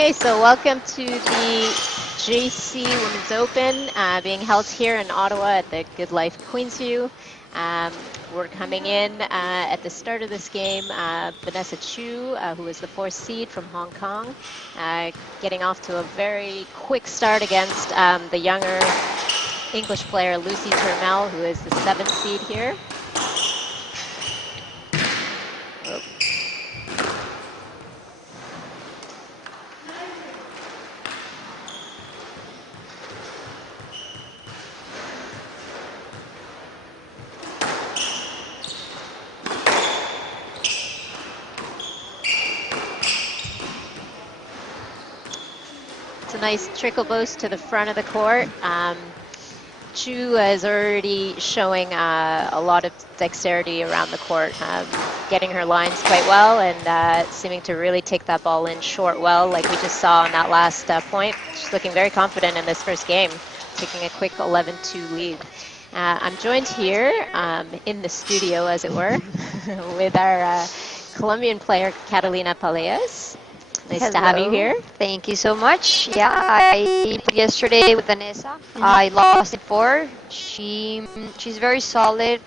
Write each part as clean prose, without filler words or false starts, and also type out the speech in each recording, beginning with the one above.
Okay, so welcome to the JC Women's Open being held here in Ottawa at the Good Life Queensview. We're coming in at the start of this game, Vanessa Chu, who is the fourth seed from Hong Kong, getting off to a very quick start against the younger English player Lucie Turmel, who is the seventh seed here. Oh. It's a nice trickle boost to the front of the court. Chu is already showing a lot of dexterity around the court, getting her lines quite well and seeming to really take that ball in short well, like we just saw on that last point. She's looking very confident in this first game, taking a quick 11-2 lead. I'm joined here in the studio, as it were, with our Colombian player, Catalina Paleas. Nice Hello. to have you here. Thank you so much. Yeah, I played yesterday with Vanessa. I lost in 4. She's very solid.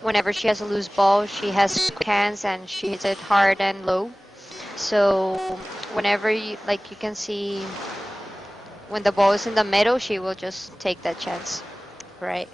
Whenever she has a loose ball, she has quick hands and she hits it hard and low. So whenever you can see when the ball is in the middle, she will just take that chance. Right.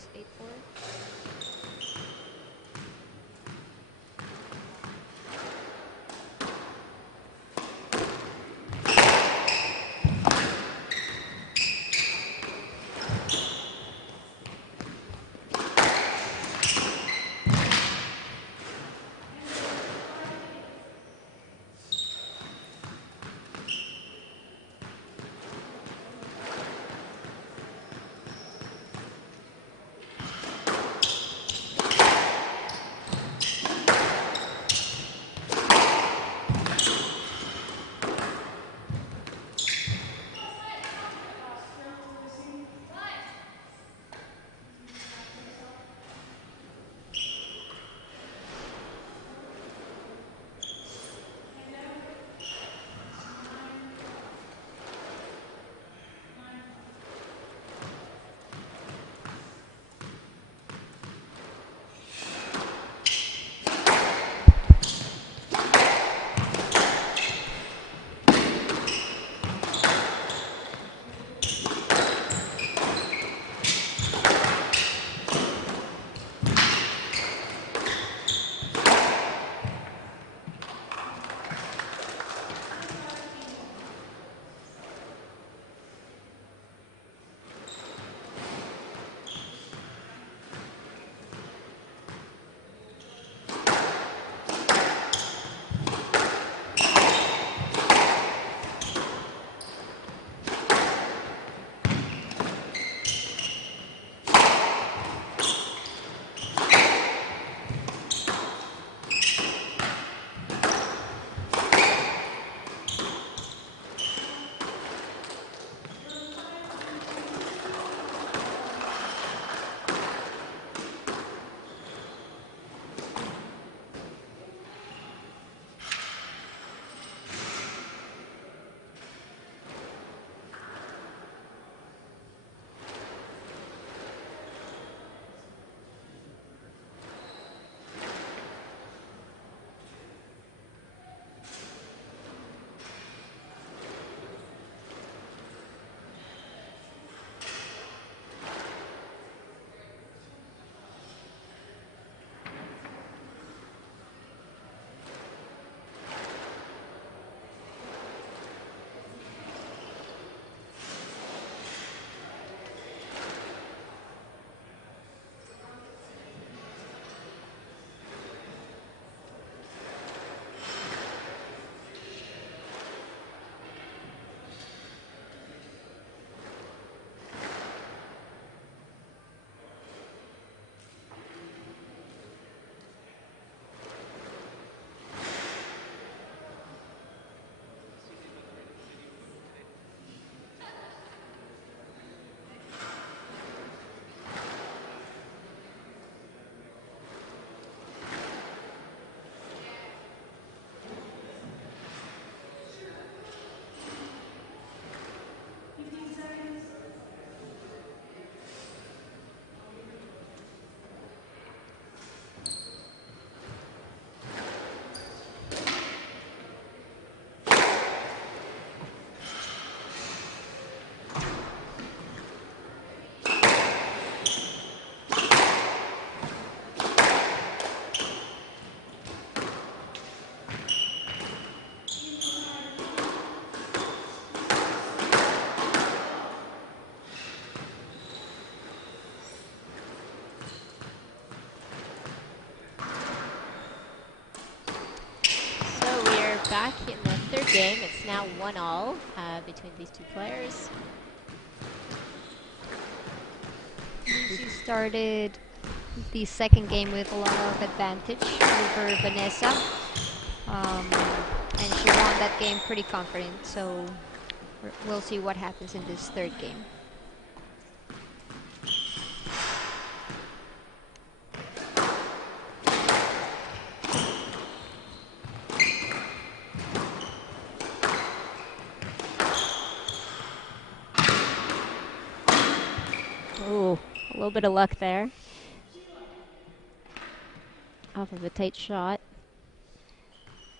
is 8-4. Back in the third game. It's now 1-all between these two players. Lucie started the second game with a lot of advantage over Vanessa. And she won that game pretty confident, so we'll see what happens in this third game. Ooh, a little bit of luck there. Off of a tight shot.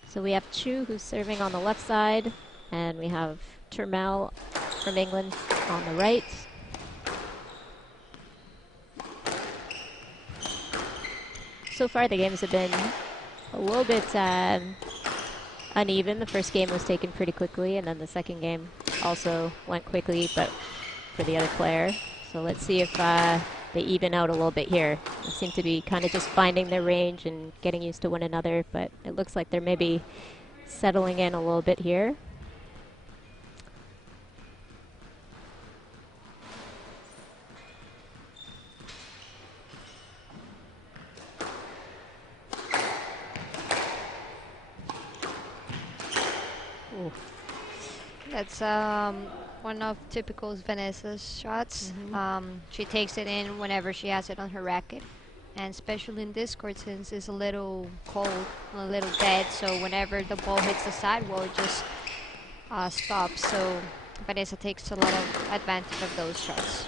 So we have Chu, who's serving on the left side, and we have Turmel from England on the right. so far the games have been a little bit uneven. The first game was taken pretty quickly, and then the second game also went quickly, but for the other player. So let's see if they even out a little bit here. They seem to be kind of just finding their range and getting used to one another, but it looks like they're maybe settling in a little bit here. Ooh. That's one of typical Vanessa's shots. She takes it in whenever she has it on her racket. And especially in this court, since it's a little cold, a little dead, so whenever the ball hits the sidewall, it just stops. So Vanessa takes a lot of advantage of those shots.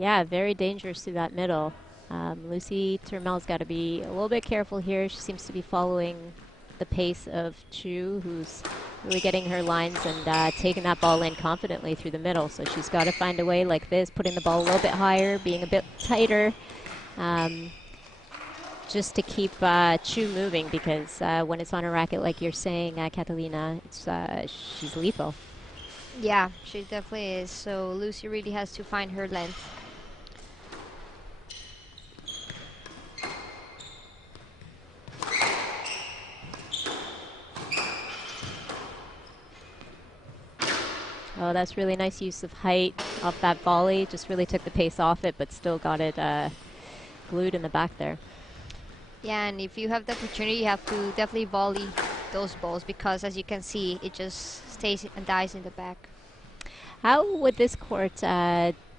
Yeah, very dangerous through that middle. Lucie Turmel's got to be a little bit careful here. She seems to be following the pace of Chu, who's really getting her lines and taking that ball in confidently through the middle. So she's got to find a way like this, putting the ball a little bit higher, being a bit tighter, just to keep Chu moving, because when it's on a racket, like you're saying, Catalina, she's lethal. Yeah, she definitely is. So Lucie really has to find her length. Oh, that's really nice use of height off that volley. Just really took the pace off it, but still got it glued in the back there. Yeah, and if you have the opportunity, you have to definitely volley those balls, because as you can see, it just stays and dies in the back. How would this court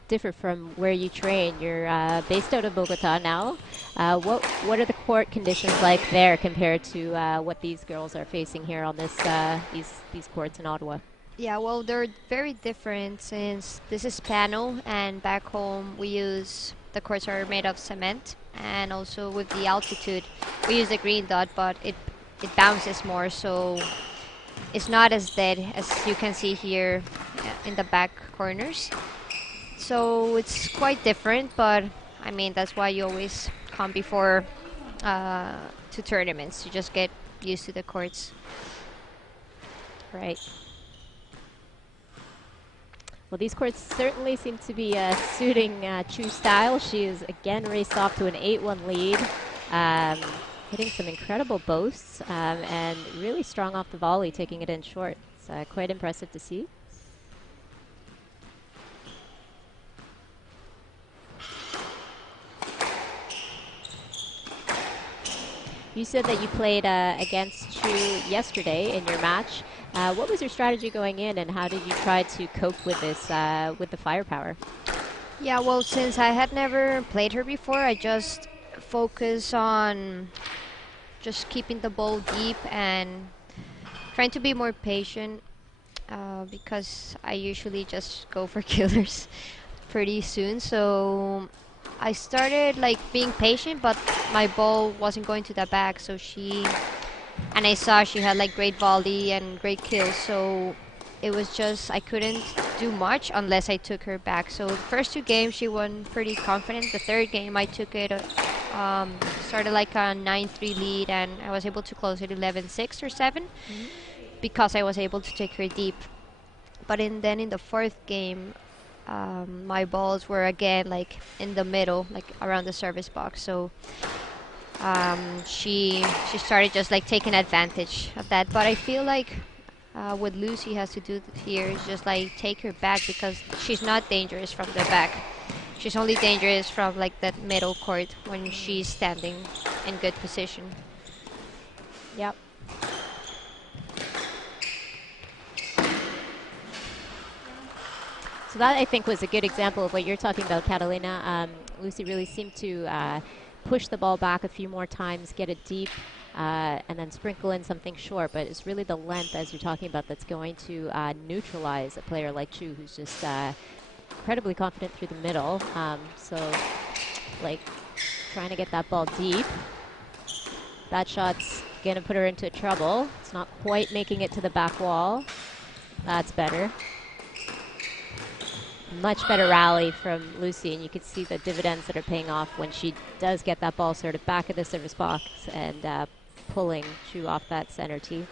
differ from where you train? You're based out of Bogota now. What are the court conditions like there compared to what these girls are facing here on this these courts in Ottawa? Yeah, well, they're very different, since this is panel, and back home the courts are made of cement, and also with the altitude, we use the green dot, but it bounces more, so it's not as dead as you can see here in the back corners. So it's quite different, but I mean, that's why you always come before to tournaments, to just get used to the courts. Right. Well, these courts certainly seem to be suiting Chu's style. She is again raced off to an 8-1 lead, hitting some incredible boasts, and really strong off the volley, taking it in short. It's quite impressive to see. You said that you played against Chu yesterday in your match. What was your strategy going in, and how did you try to cope with this, with the firepower? Yeah, well, since I had never played her before, I just focus on just keeping the ball deep and trying to be more patient, because I usually just go for killers pretty soon. So I started like being patient, but my ball wasn't going to the back, so and I saw she had like great volley and great kills, so it was just I couldn't do much unless I took her back. So the first two games she won pretty confident. The third game I took it started like a 9-3 lead, and I was able to close it 11-6 or 7 because I was able to take her deep. But then in the fourth game, my balls were again like in the middle, like around the service box. So she started just like taking advantage of that. But I feel like what Lucie has to do here is just like take her back, because she's not dangerous from the back. She's only dangerous from like that middle court when she's standing in good position. Yep. So that, I think, was a good example of what you're talking about, Catalina. Lucie really seemed to push the ball back a few more times, get it deep, and then sprinkle in something short. But it's really the length, as you're talking about, that's going to neutralize a player like Chu, who's just incredibly confident through the middle. So, like, trying to get that ball deep. That shot's going to put her into trouble. It's not quite making it to the back wall. That's better. Much better rally from Lucie, and you can see the dividends that are paying off when she does get that ball sort of back of the service box and pulling Chu off that center tee.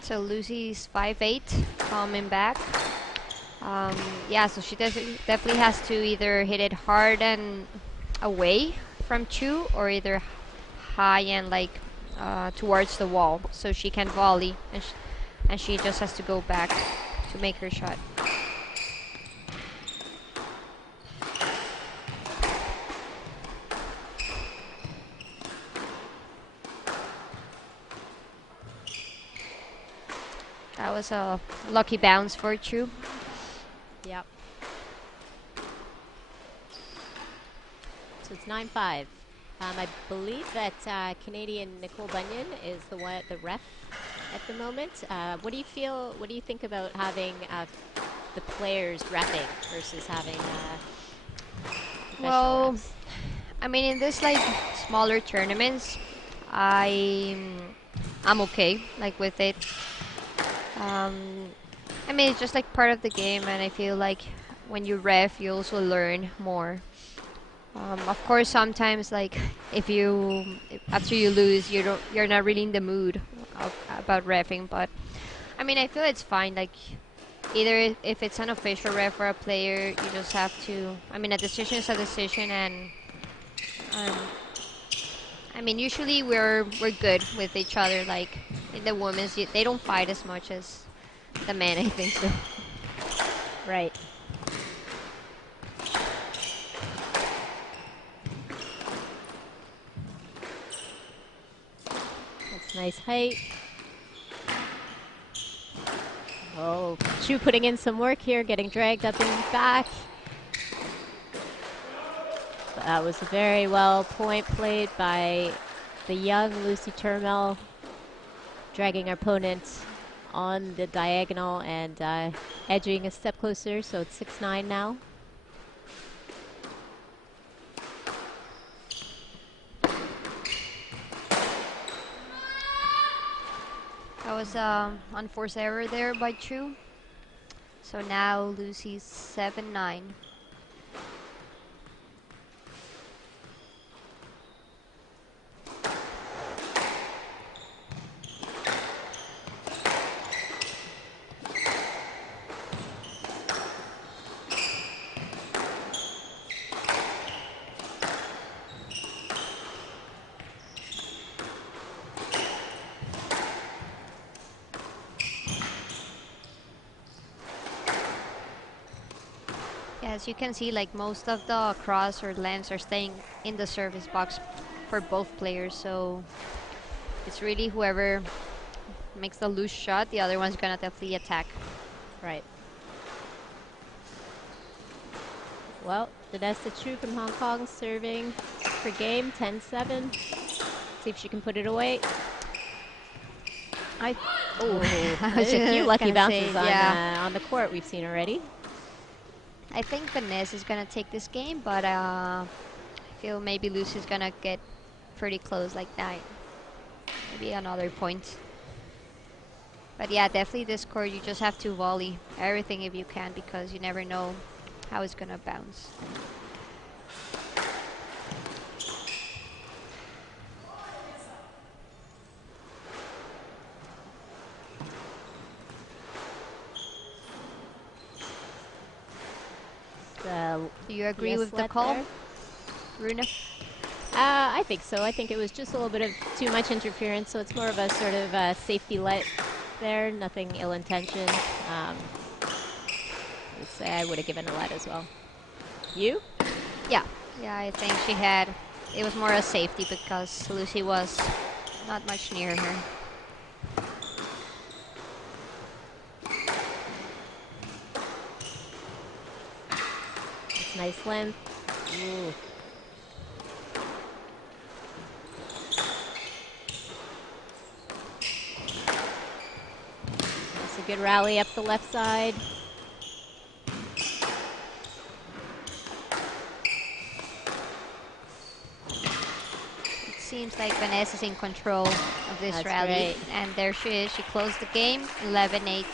So Lucie's 5'8", coming back. Yeah, so she definitely has to either hit it hard and away from Chu, or either high and like towards the wall, so she can volley, and she just has to go back to make her shot. That was a lucky bounce for Chu. Yep. So it's 9-5. I believe that Canadian Nicole Bunyan is the ref at the moment. What do you feel? What do you think about having the players reffing versus having professional Well, refs? I mean, in this like smaller tournaments, I'm okay like with it. I mean, it's just like part of the game, and I feel like when you ref, you also learn more. Of course, sometimes like after you lose, you're not really in the mood about refing. But I mean, I feel it's fine. Like either if it's an official ref or a player, you just have to. I mean, a decision is a decision, and um, I mean, usually we're good with each other. Like in the women's, they don't fight as much as the men, I think so. Right. That's nice height. Oh, Chu putting in some work here, getting dragged up and back. But that was a very well point played by the young Lucie Turmel, dragging our opponent on the diagonal and edging a step closer, so it's 6-9 now. That was unforced error there by Chu. So now Lucie's 7-9. As you can see, like most of the cross or lands are staying in the service box for both players, so it's really whoever makes the loose shot, the other one's gonna definitely attack. Right. Well, Vanessa Chu from Hong Kong serving for game, 10-7. See if she can put it away. I A few lucky bounces yeah. on the court we've seen already. I think Vanessa is gonna take this game, but I feel maybe Lucie's gonna get pretty close, like 9. Maybe another point. But yeah, definitely this court, you just have to volley everything if you can, because you never know how it's gonna bounce. Do you agree with the call, Runa? I think so. I think it was just a little bit of too much interference, so it's more of a sort of safety let there, nothing ill-intentioned. I'd say I would have given a let as well. You? Yeah. Yeah, I think it was more a safety because Lucie was not much near her. It's nice length. Ooh. That's a good rally up the left side. It seems like Vanessa's in control of this That's rally. great. And there she is. She closed the game 11-8.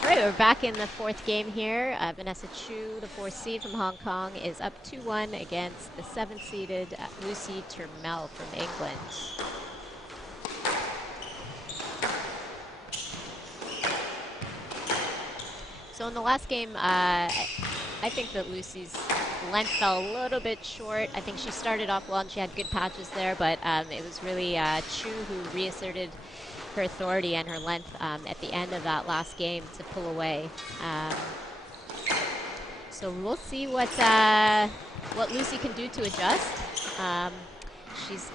All right, we're back in the fourth game here. Vanessa Chu, the fourth seed from Hong Kong, is up 2-1 against the seventh-seeded Lucie Turmel from England. So in the last game, I think that Lucie's length fell a little bit short. I think she started off well and she had good patches there, but it was really Chu who reasserted her authority and her length at the end of that last game to pull away. So we'll see what Lucie can do to adjust. She's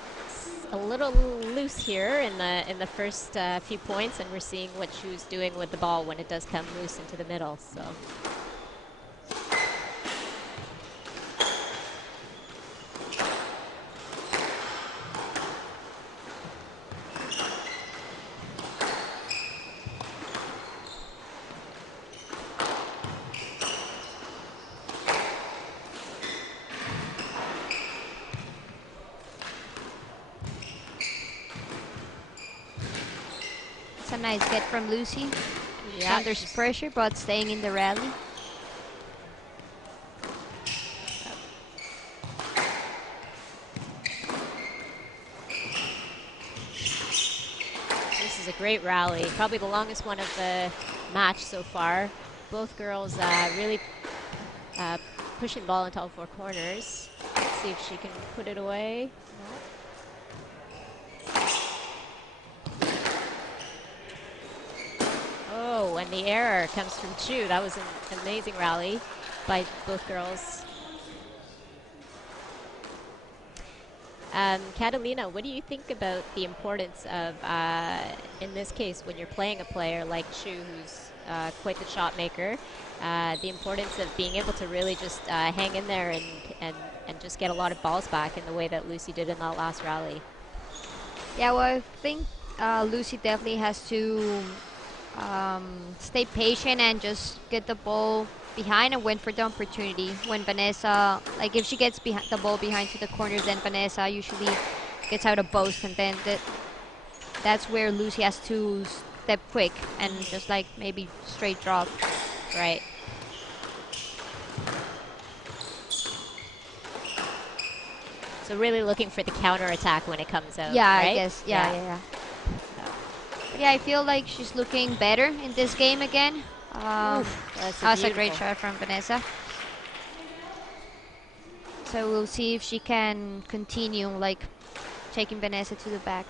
a little loose here in the first few points, and we're seeing what Chu's doing with the ball when it does come loose into the middle. So. A nice get from Lucie. Yeah, Under pressure, but staying in the rally. This is a great rally. Probably the longest one of the match so far. Both girls really pushing the ball into all four corners. Let's see if she can put it away. No. Oh, and the error comes from Chu. That was an amazing rally by both girls. Catalina, what do you think about the importance of, in this case, when you're playing a player like Chu, who's quite the shot maker, the importance of being able to really just hang in there and just get a lot of balls back in the way that Lucie did in that last rally? Yeah, well, I think Lucie definitely has to stay patient and just get the ball behind and wait for the opportunity. When Vanessa, like if she gets the ball behind to the corners, then Vanessa usually gets out a boast, and then that's where Lucie has to step quick and just like maybe straight drop. Right. So really looking for the counter attack when it comes out. Yeah, right? I guess. Yeah. But yeah, I feel like she's looking better in this game again. Oof, That's a great shot from Vanessa. So we'll see if she can continue like taking Vanessa to the back.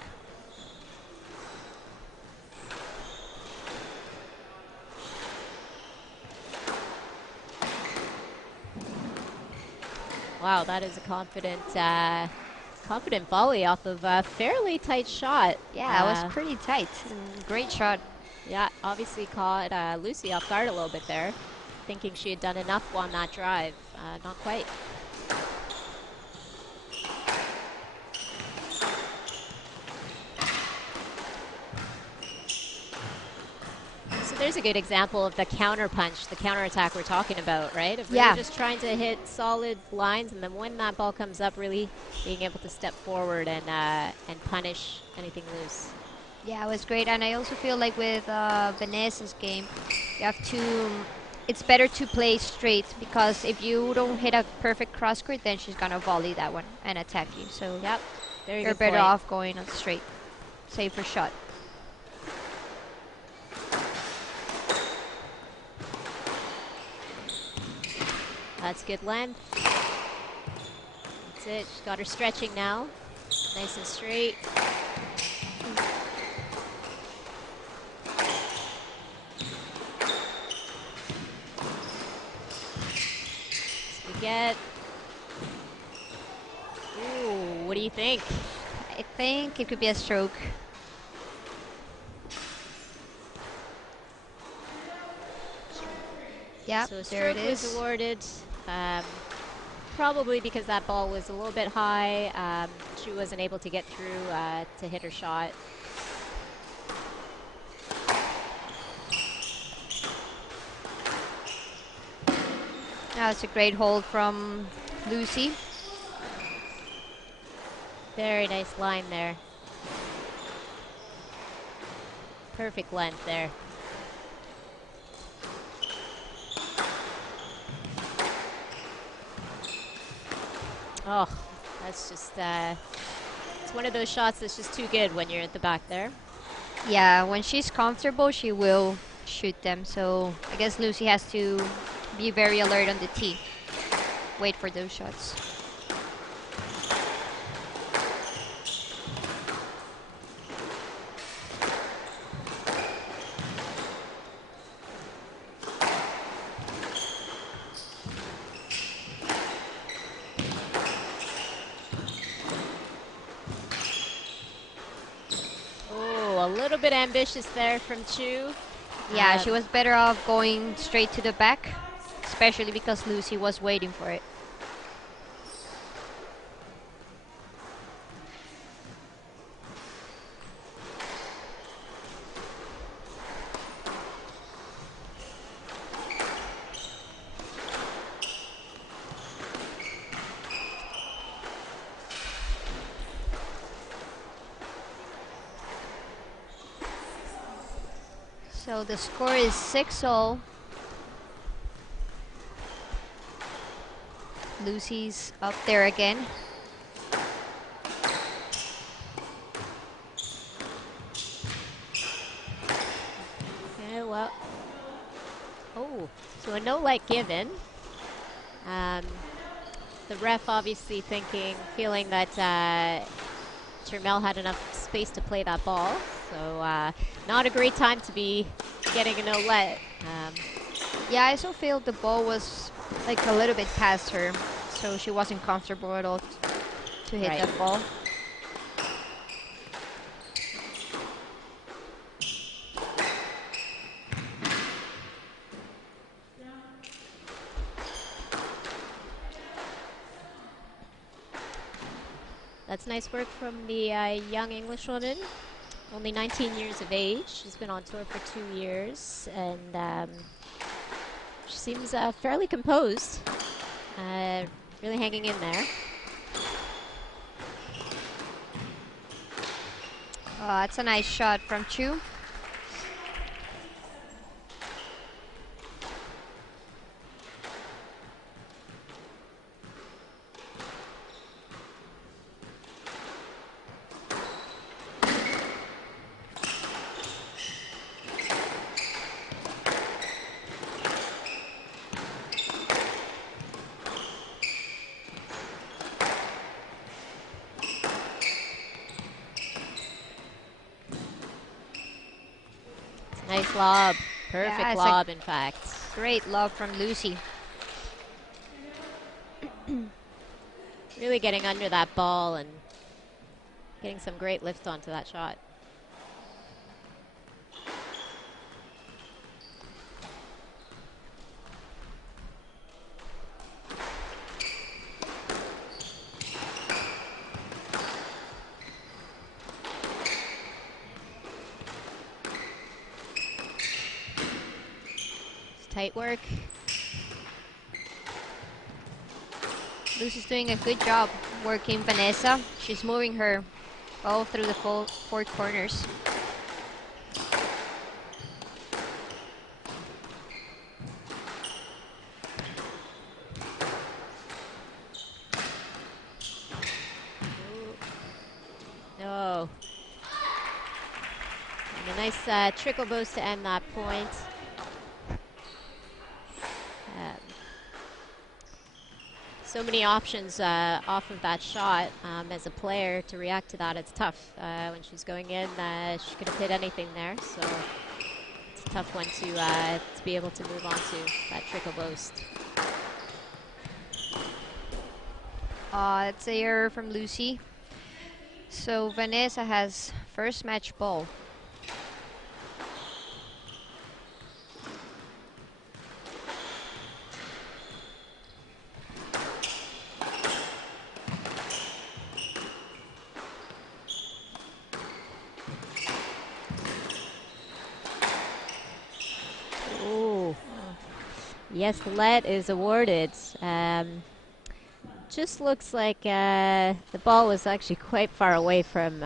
Wow, that is a confident volley off of a fairly tight shot. Yeah, it was pretty tight. Great shot. Yeah, obviously caught Lucie off guard a little bit there, thinking she had done enough on that drive. Not quite. So there's a good example of the counter punch, the counter attack we're talking about, right? Of really just trying to hit solid lines, and then when that ball comes up, really being able to step forward and punish anything loose. Yeah, it was great, and I also feel like with Vanessa's game, you have to. It's better to play straight, because if you don't hit a perfect cross court, then she's gonna volley that one and attack you. So yep, you're better off going on straight, safer shot. That's good length. That's it. She's got her stretching now. Nice and straight. Spaghetti. Ooh, what do you think? I think it could be a stroke. Yeah, so a there it stroke is. was awarded. Probably because that ball was a little bit high. She wasn't able to get through to hit her shot. That's a great hold from Lucie. Very nice line there. Perfect length there. Oh, that's just, it's one of those shots that's just too good when you're at the back there. Yeah, when she's comfortable, she will shoot them. So I guess Lucie has to be very alert on the tee. Wait for those shots. Oh, a little bit ambitious there from Chu. Yeah, she was better off going straight to the back, especially because Lucie was waiting for it. So the score is 6-all. Lucie's up there again. Okay, well. Oh, so a no light given. The ref obviously feeling that Turmel had enough space to play that ball. So not a great time to be getting a no let. Yeah, I also feel the ball was like a little bit past her, so she wasn't comfortable at all to hit Right. that ball. That's nice work from the young Englishwoman. Only 19 years of age. She's been on tour for 2 years, and she seems fairly composed. Really hanging in there. That's a nice shot from Chu. Nice lob. Perfect Yeah, it's lob, in fact. Great lob from Lucie. Really getting under that ball and getting some great lift onto that shot. It's tight work. Lucie's doing a good job working Vanessa. She's moving her all through the four corners. Oh. And a nice trickle boost to end that point. So many options off of that shot as a player to react to that. It's tough. When she's going in, she could have hit anything there. So it's a tough one to be able to move on to that trickle boost. It's a error from Lucie. So Vanessa has first match ball. Ooh. Yes, let is awarded. Just looks like the ball was actually quite far away from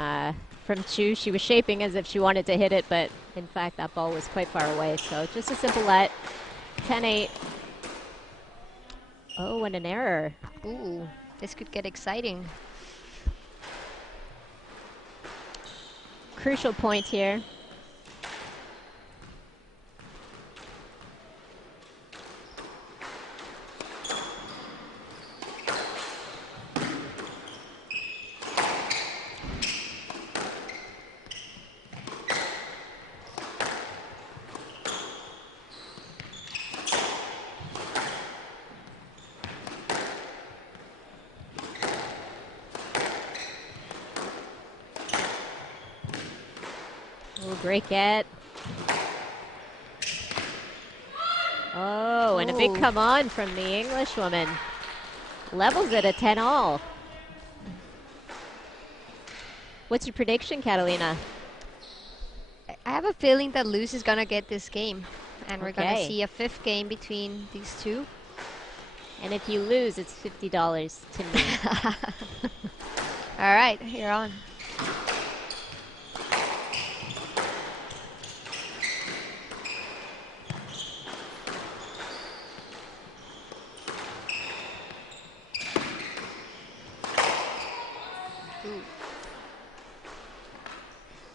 Chu. She was shaping as if she wanted to hit it, but in fact that ball was quite far away. So just a simple let. 10-8. Oh, and an error. Ooh, this could get exciting. Crucial point here. Oh, great get. Oh, and a big come on from the Englishwoman. Levels it at 10 all. What's your prediction, Catalina? I have a feeling that Luce is gonna get this game, and we're gonna Okay. see a fifth game between these two. And if you lose, it's $50 to me. All right, you're on.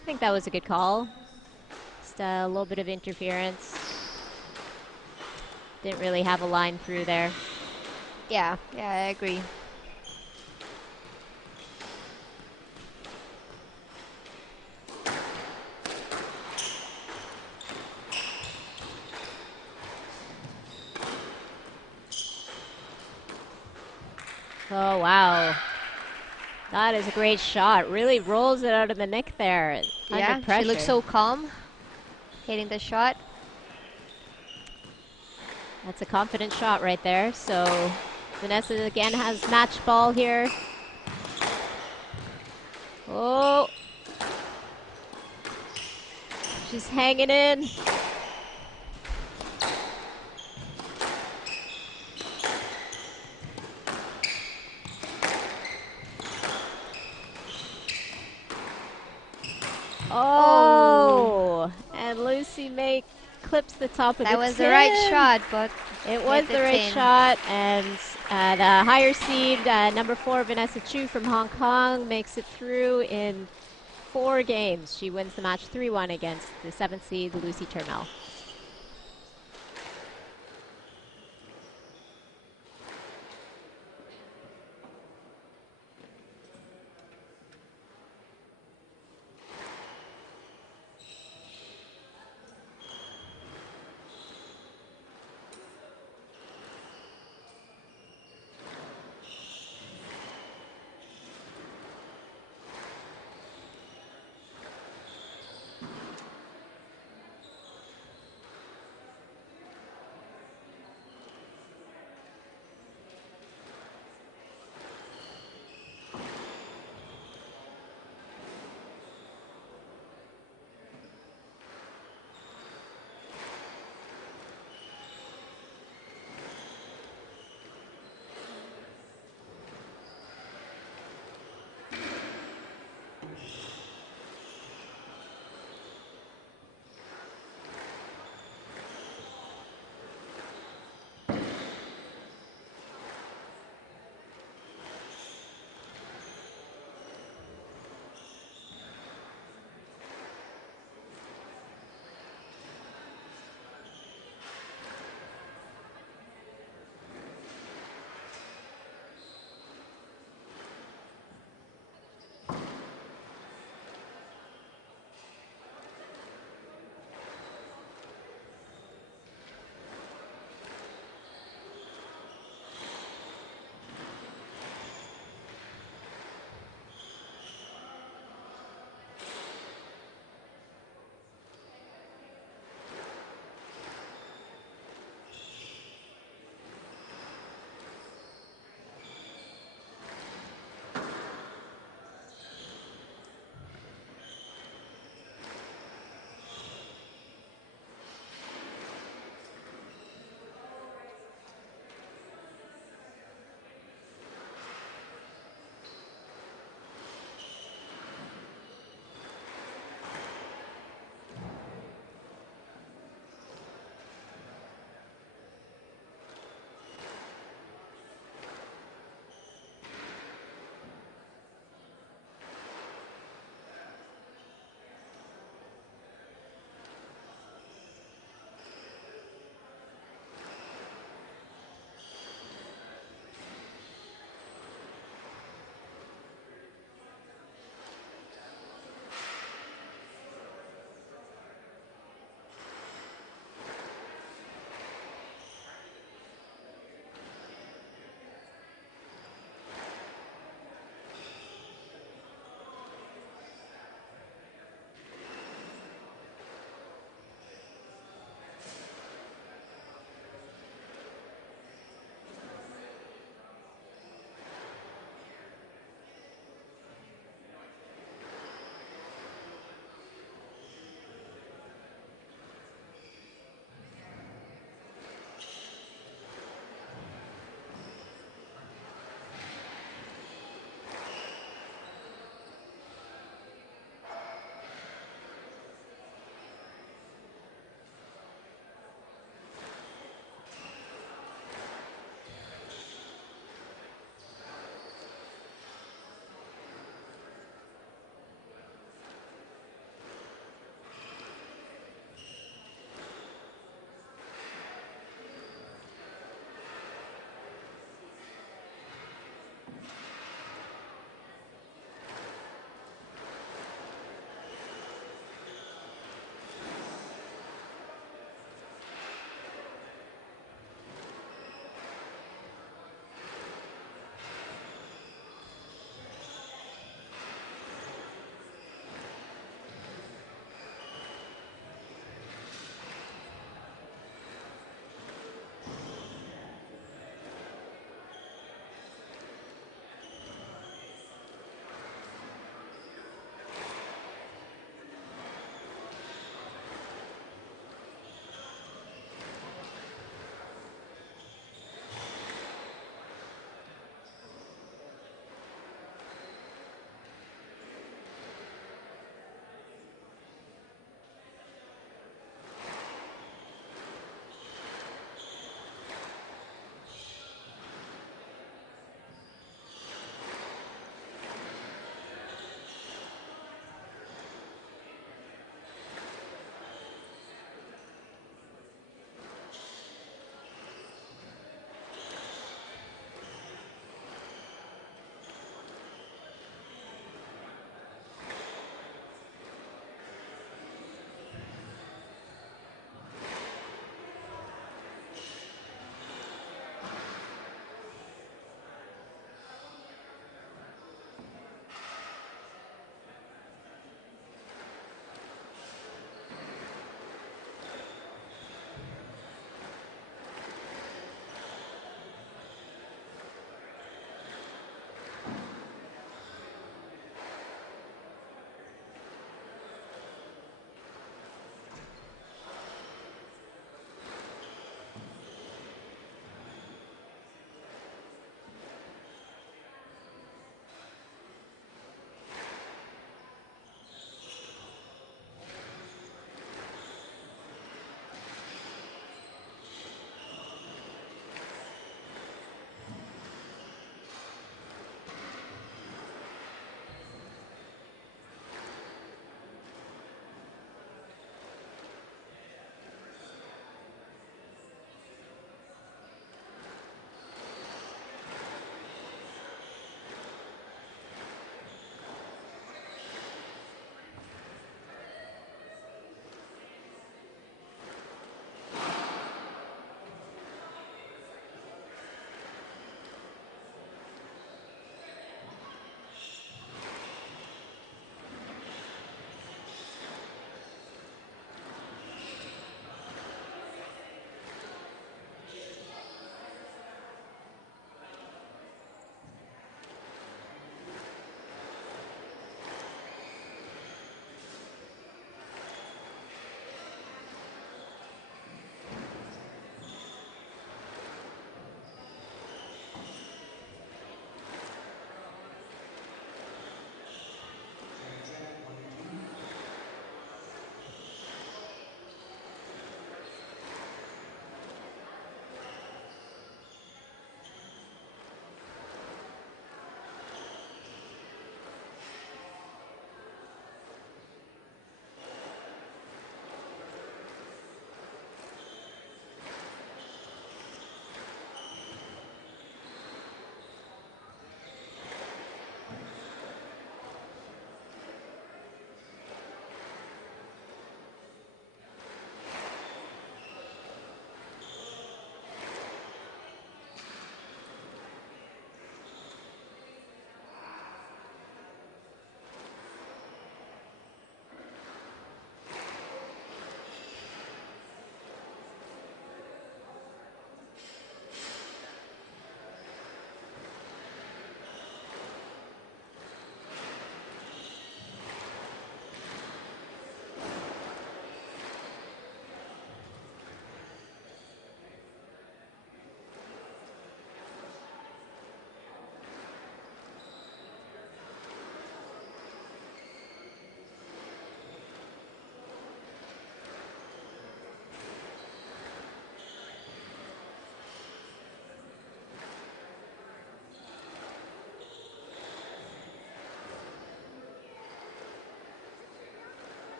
I think that was a good call. Just a little bit of interference. Didn't really have a line through there. Yeah, I agree. Oh, wow. That is a great shot. Really rolls it out of the nick there under Yeah, she looks pressure. so calm hitting the shot. That's a confident shot right there. So Vanessa again has match ball here. Oh, she's hanging in. Oh, and Lucie clips the top of That the was the right tin. shot, but It hit was the the right tin. shot, and the higher seed, number 4, Vanessa Chu from Hong Kong, makes it through in 4 games. She wins the match 3-1 against the 7th seed, Lucie Turmel.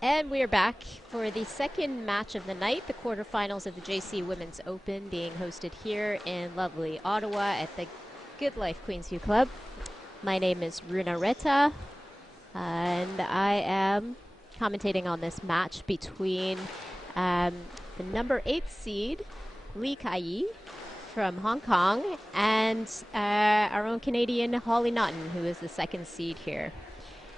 And we are back for the second match of the night, the quarterfinals of the JC Women's Open, being hosted here in lovely Ottawa at the Good Life Queensview Club. My name is Runa Reta, and I am commentating on this match between the number 8 seed, Lee Kai from Hong Kong, and our own Canadian Holly Naughton, who is the second seed here.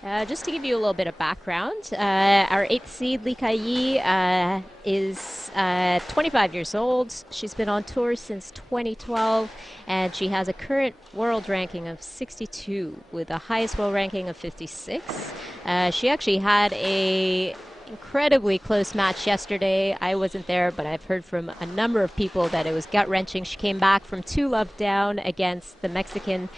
Just to give you a little bit of background, our 8th seed, Lee Kai is 25 years old. She's been on tour since 2012, and she has a current world ranking of 62 with a highest world ranking of 56. She actually had a incredibly close match yesterday. I wasn't there, but I've heard from a number of people that it was gut-wrenching. She came back from 2-love down against the Mexican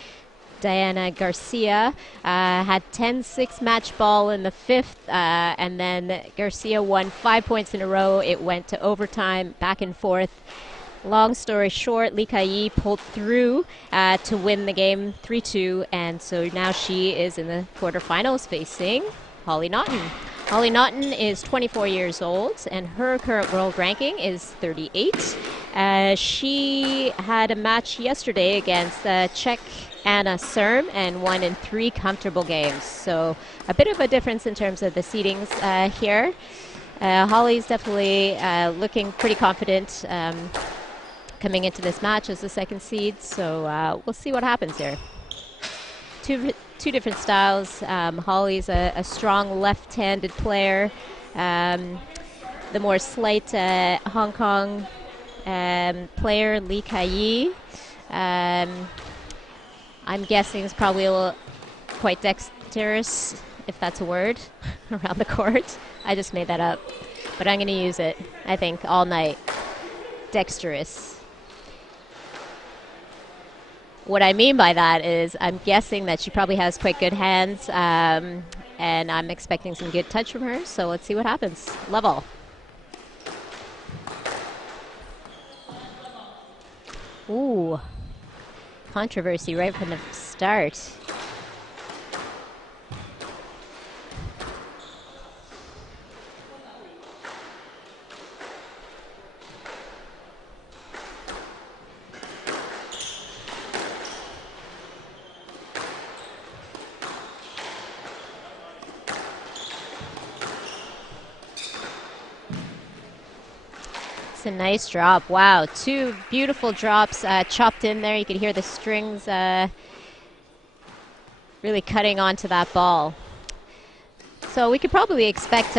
Diana Garcia, had 10-6 match ball in the 5th, and then Garcia won 5 points in a row. It went to overtime, back and forth. Long story short, Lee Kai pulled through to win the game 3-2, and so now she is in the quarterfinals facing Holly Naughton. Holly Naughton is 24 years old, and her current world ranking is 38. She had a match yesterday against Czech Anna Serm and won in 3 comfortable games. So a bit of a difference in terms of the seedings here. Holly's definitely looking pretty confident coming into this match as the second seed. So we'll see what happens here. Two different styles. Holly's a strong left-handed player. The more slight Hong Kong player, Lee Kai, I'm guessing is probably a little quite dexterous, if that's a word, around the court. I just made that up, but I'm going to use it, I think, all night. Dexterous. What I mean by that is I'm guessing that she probably has quite good hands, and I'm expecting some good touch from her, so let's see what happens. Level. Ooh. Controversy right from the start. It's a nice drop. Wow, 2 beautiful drops chopped in there. You could hear the strings really cutting onto that ball. So we could probably expect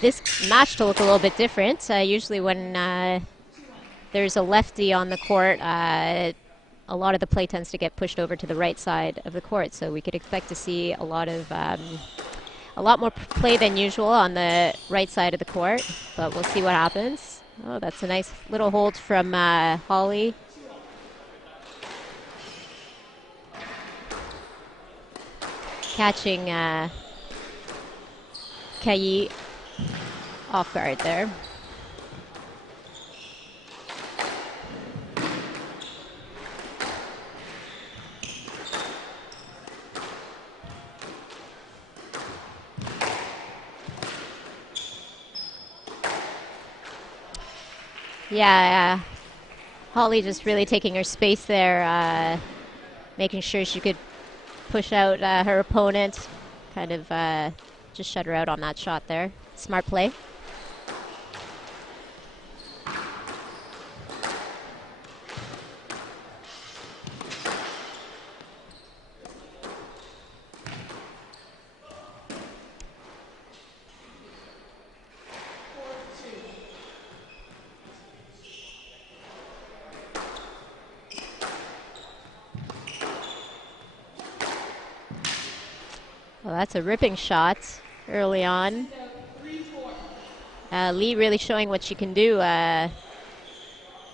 this match to look a little bit different. Usually when there's a lefty on the court, a lot of the play tends to get pushed over to the right side of the court. So we could expect to see a lot more play than usual on the right side of the court. But we'll see what happens. Oh, that's a nice little hold from Holly. Catching Kai off guard there. Yeah, Holly just really taking her space there, making sure she could push out her opponent, kind of just shut her out on that shot there. Smart play. Well, that's a ripping shot early on. Lee really showing what she can do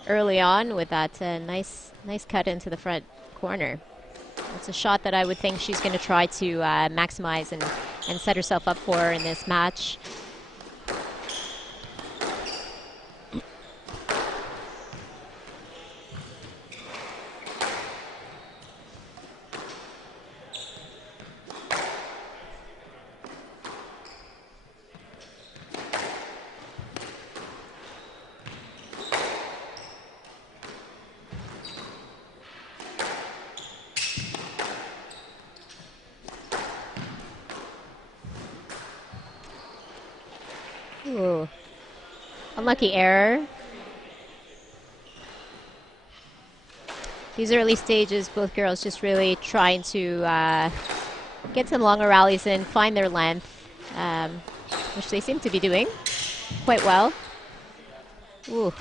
early on with that nice cut into the front corner. It's a shot that I would think she's going to try to maximize and set herself up for in this match. Unlucky error. These early stages, both girls just really trying to get some longer rallies in, find their length, which they seem to be doing quite well. Ooh.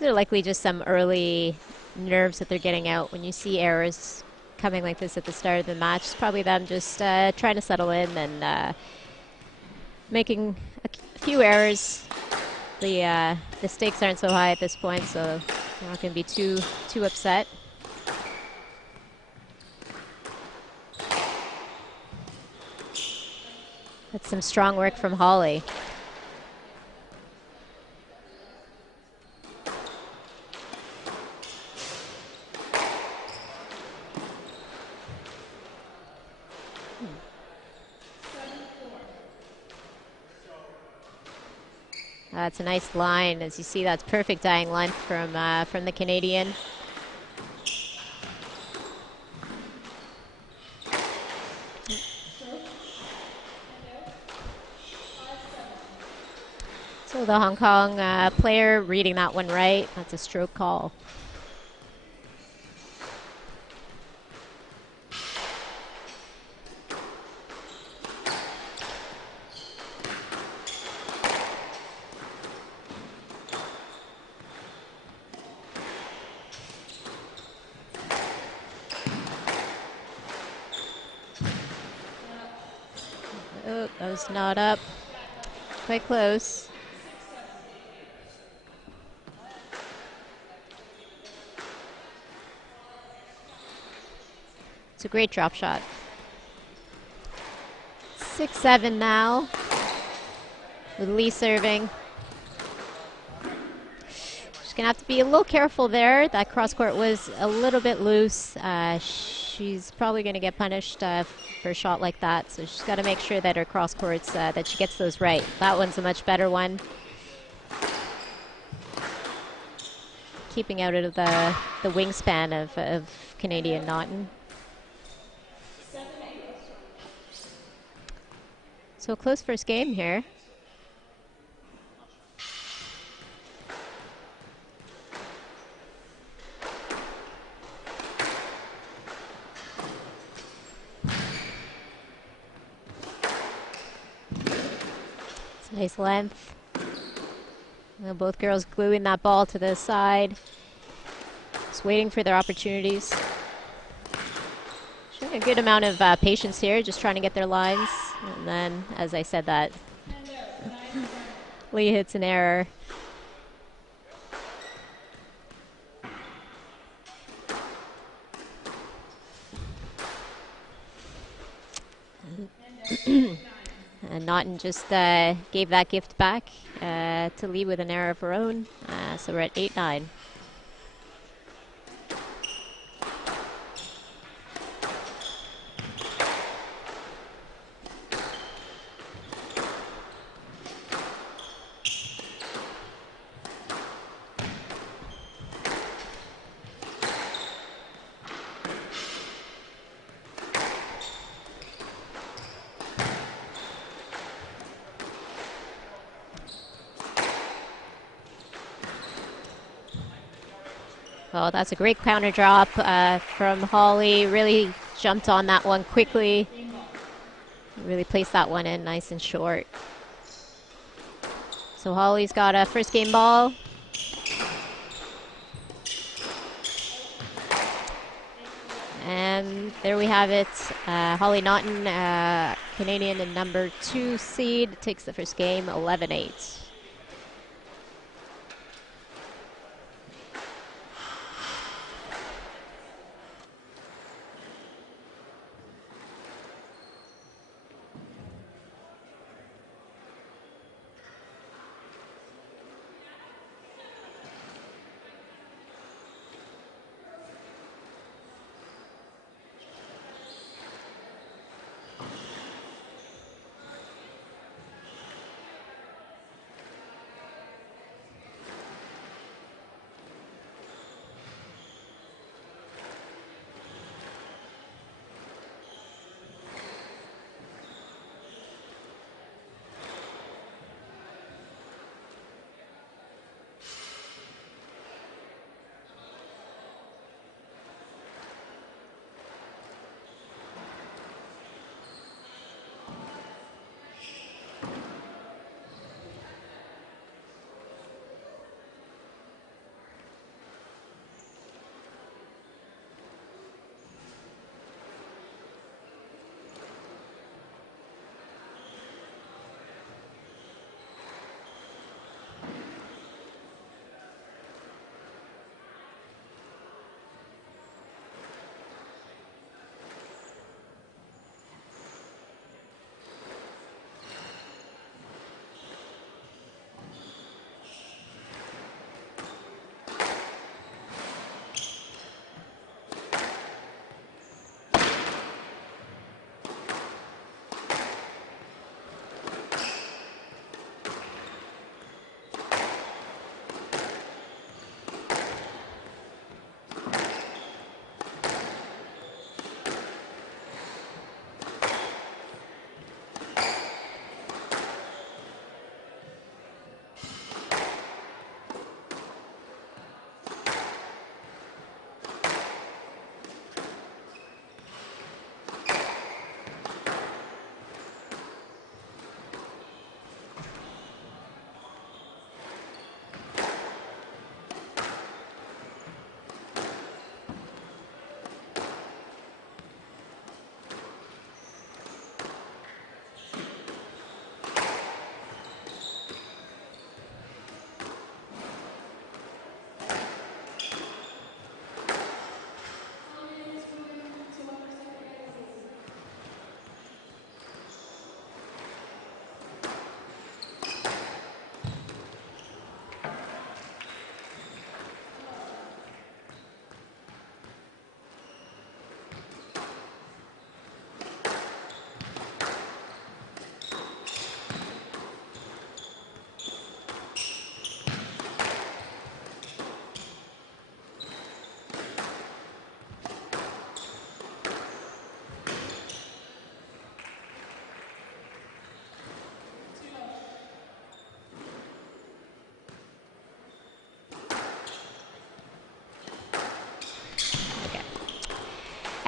These are likely just some early nerves that they're getting out when you see errors coming like this at the start of the match. It's probably them just trying to settle in and making a few errors. The stakes aren't so high at this point, so they're not going to be too upset. That's some strong work from Holly. That's a nice line. As you see, that's perfect dying length from the Canadian. So the Hong Kong player reading that one right. That's a stroke call. Oh, that was not up. Quite close. It's a great drop shot. 6-7 now. With Lee serving. She's going to have to be a little careful there. That cross court was a little bit loose. She's probably going to get punished for a shot like that. So she's got to make sure that her cross courts, that she gets those right. That one's a much better one. Keeping out of the wingspan of Canadian Naughton. So close first game here. It's a nice length. Well, both girls gluing that ball to the side. Just waiting for their opportunities. Showing a good amount of patience here, just trying to get their lines. And then, as I said that, Lee hits an error. And Naughton just gave that gift back to Lee with an error of her own. So we're at 8-9. Oh, that's a great counter drop from Holly. Really jumped on that one quickly. Really placed that one in nice and short. So Holly's got a first game ball. And there we have it. Holly Naughton, Canadian and number 2 seed, takes the first game, 11-8.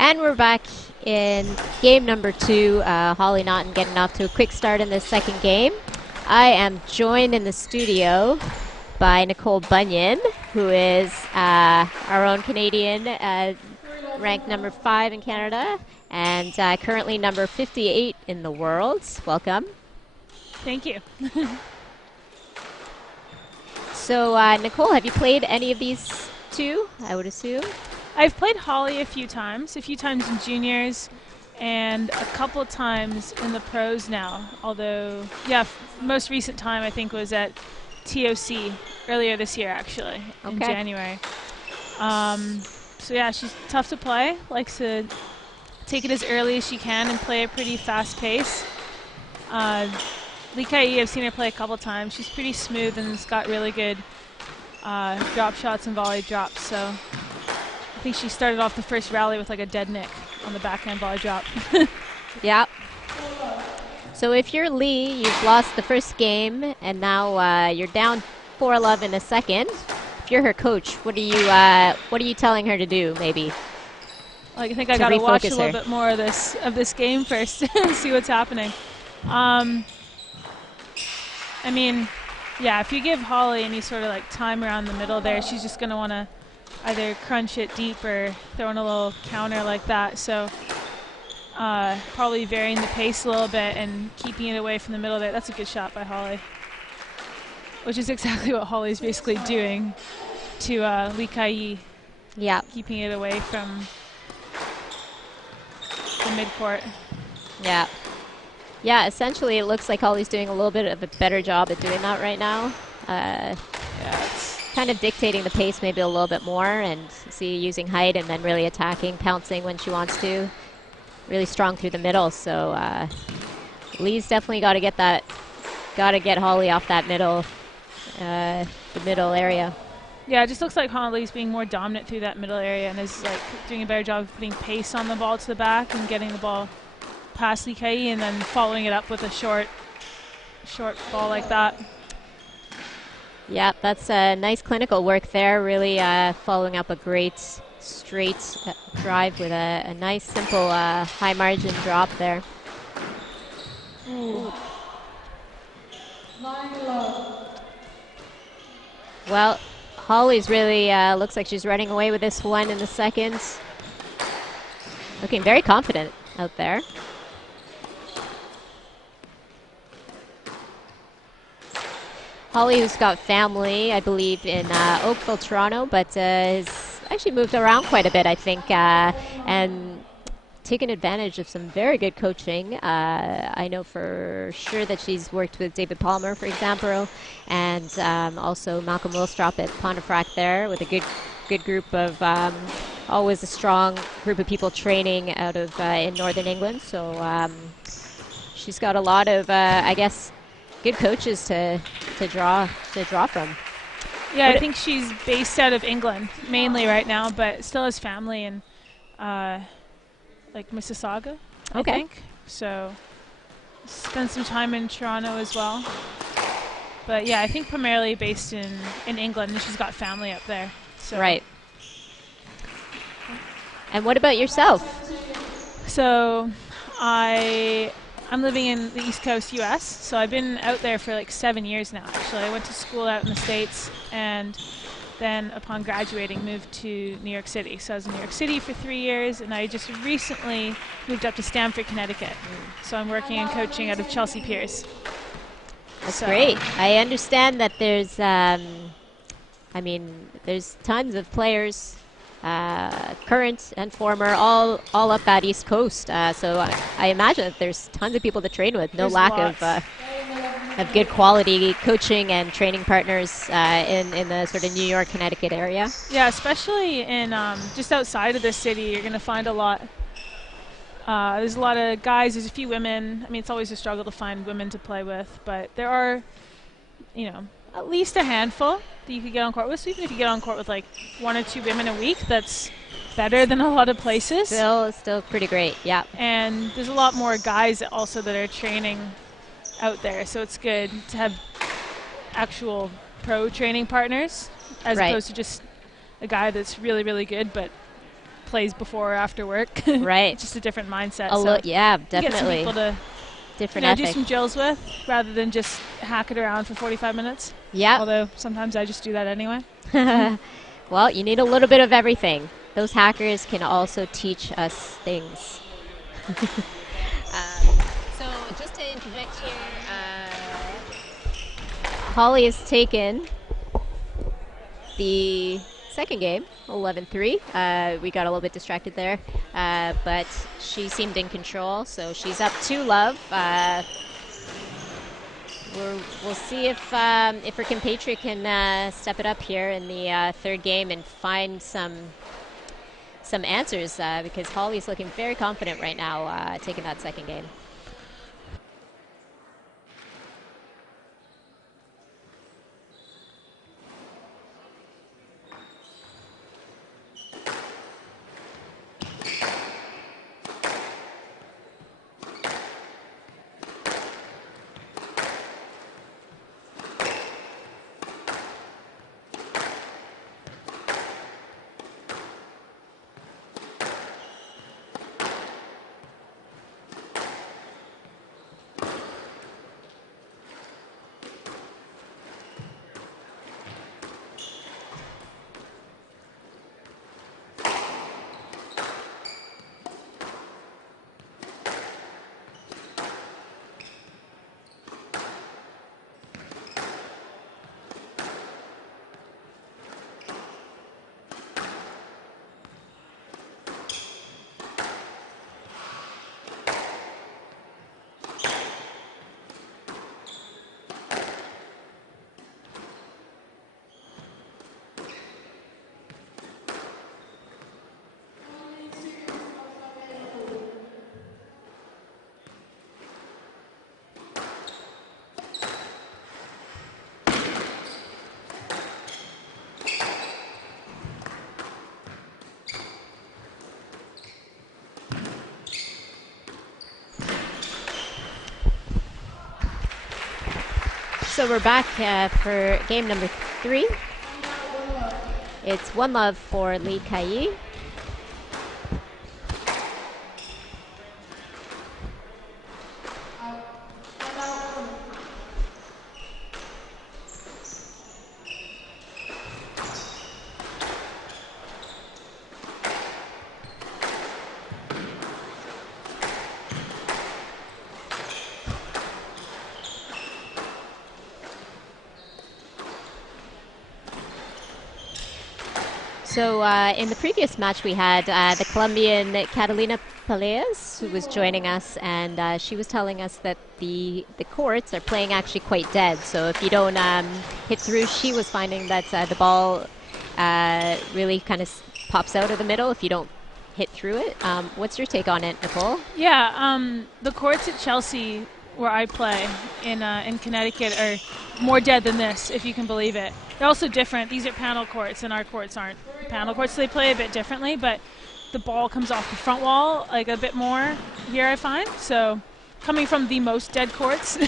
And we're back in game number 2. Holly Naughton getting off to a quick start in this second game. I am joined in the studio by Nicole Bunyan, who is our own Canadian, ranked number 5 in Canada, and currently number 58 in the world. Welcome. Thank you. So, Nicole, have you played any of these two, I would assume? I've played Holly a few times in juniors and a couple times in the pros now. Although, yeah, most recent time I think was at TOC earlier this year, actually, in January. So yeah, she's tough to play, likes to take it as early as she can and play a pretty fast pace. Lucie, I've seen her play a couple times. She's pretty smooth and has got really good drop shots and volley drops. So I think she started off the first rally with like a dead nick on the backhand volley drop. Yeah. So if you're Lee, you've lost the first game, and now you're down 4-love in the second. If you're her coach, what are you telling her to do? Maybe. Like, I think I got to watch a little bit more of this game first and see what's happening. I mean, yeah, if you give Holly any sort of like time around the middle there, she's just going to want to either crunch it deep or throw in a little counter like that. So probably varying the pace a little bit and keeping it away from the middle there. That's a good shot by Holly, which is exactly what Holly's basically doing to Lucie. Yeah. Keeping it away from the midcourt. Yeah. Yeah, essentially it looks like Holly's doing a little bit of a better job at doing that right now. Yeah, it's kind of dictating the pace maybe a little bit more, and using height and then really attacking, pouncing when she wants to. Really strong through the middle, so Lee's definitely got to get Holly off that middle, the middle area. Yeah, it just looks like Holly's being more dominant through that middle area and is like doing a better job of putting pace on the ball to the back and getting the ball past Lucie and then following it up with a short ball like that. Yeah, that's nice clinical work there. Really following up a great straight drive with a nice, simple, high margin drop there. Ooh. Well, Holly's really looks like she's running away with this one in the second. Looking very confident out there. Holly, who's got family, I believe, in Oakville, Toronto, but has actually moved around quite a bit, I think, and taken advantage of some very good coaching. I know for sure that she's worked with David Palmer, for example, and also Malcolm Willstrop at Pontefract there with a good group of, always a strong group of people training out of in Northern England. So she's got a lot of, I guess, good coaches to draw from. Yeah, I think she's based out of England mainly right now, but still has family in like Mississauga, I think. So spent some time in Toronto as well. But yeah, I think primarily based in England, and she's got family up there. So. Right. And what about yourself? So I'm living in the East Coast, U.S., so I've been out there for like 7 years now, actually. I went to school out in the States, and then upon graduating, moved to New York City. So I was in New York City for 3 years, and I just recently moved up to Stamford, Connecticut. So I'm working and coaching out of Chelsea Piers. That's great. I understand that there's, there's tons of players, current and former, all up that East Coast. So I imagine that there's tons of people to train with. No lack of good quality coaching and training partners in the sort of New York, Connecticut area. Yeah, especially in just outside of the city, you're going to find a lot. There's a lot of guys. There's a few women. I mean, it's always a struggle to find women to play with, but there are, at least a handful that you could get on court with. So even if you get on court with like 1 or 2 women a week, that's better than a lot of places. Still pretty great, yeah. And there's a lot more guys also that are training out there, so it's good to have actual pro training partners as opposed to just a guy that's really, really good but plays before or after work. Right. It's just a different mindset. Yeah, You get some definitely. people to Different do ethic. some drills with rather than just hack it around for 45 minutes. Yeah. Although sometimes I just do that anyway. Well, you need a little bit of everything. Those hackers can also teach us things. So just to interject here, Holly has taken the second game, 11-3. We got a little bit distracted there, but she seemed in control, so she's up 2-love. We'll see if her compatriot can step it up here in the third game and find some answers, because Holly's looking very confident right now, taking that second game. So we're back for game number 3. It's 1-love for Lee Kai. So in the previous match we had the Colombian Catalina Peleas, who was joining us, and she was telling us that the courts are playing actually quite dead. So if you don't hit through, she was finding that the ball really kind of pops out of the middle if you don't hit through it. What's your take on it, Nicole? Yeah, the courts at Chelsea, where I play in Connecticut, are more dead than this, if you can believe it. They're also different. These are panel courts, and our courts aren't panel courts, so they play a bit differently, but the ball comes off the front wall like a bit more here, I find. So coming from the most dead courts,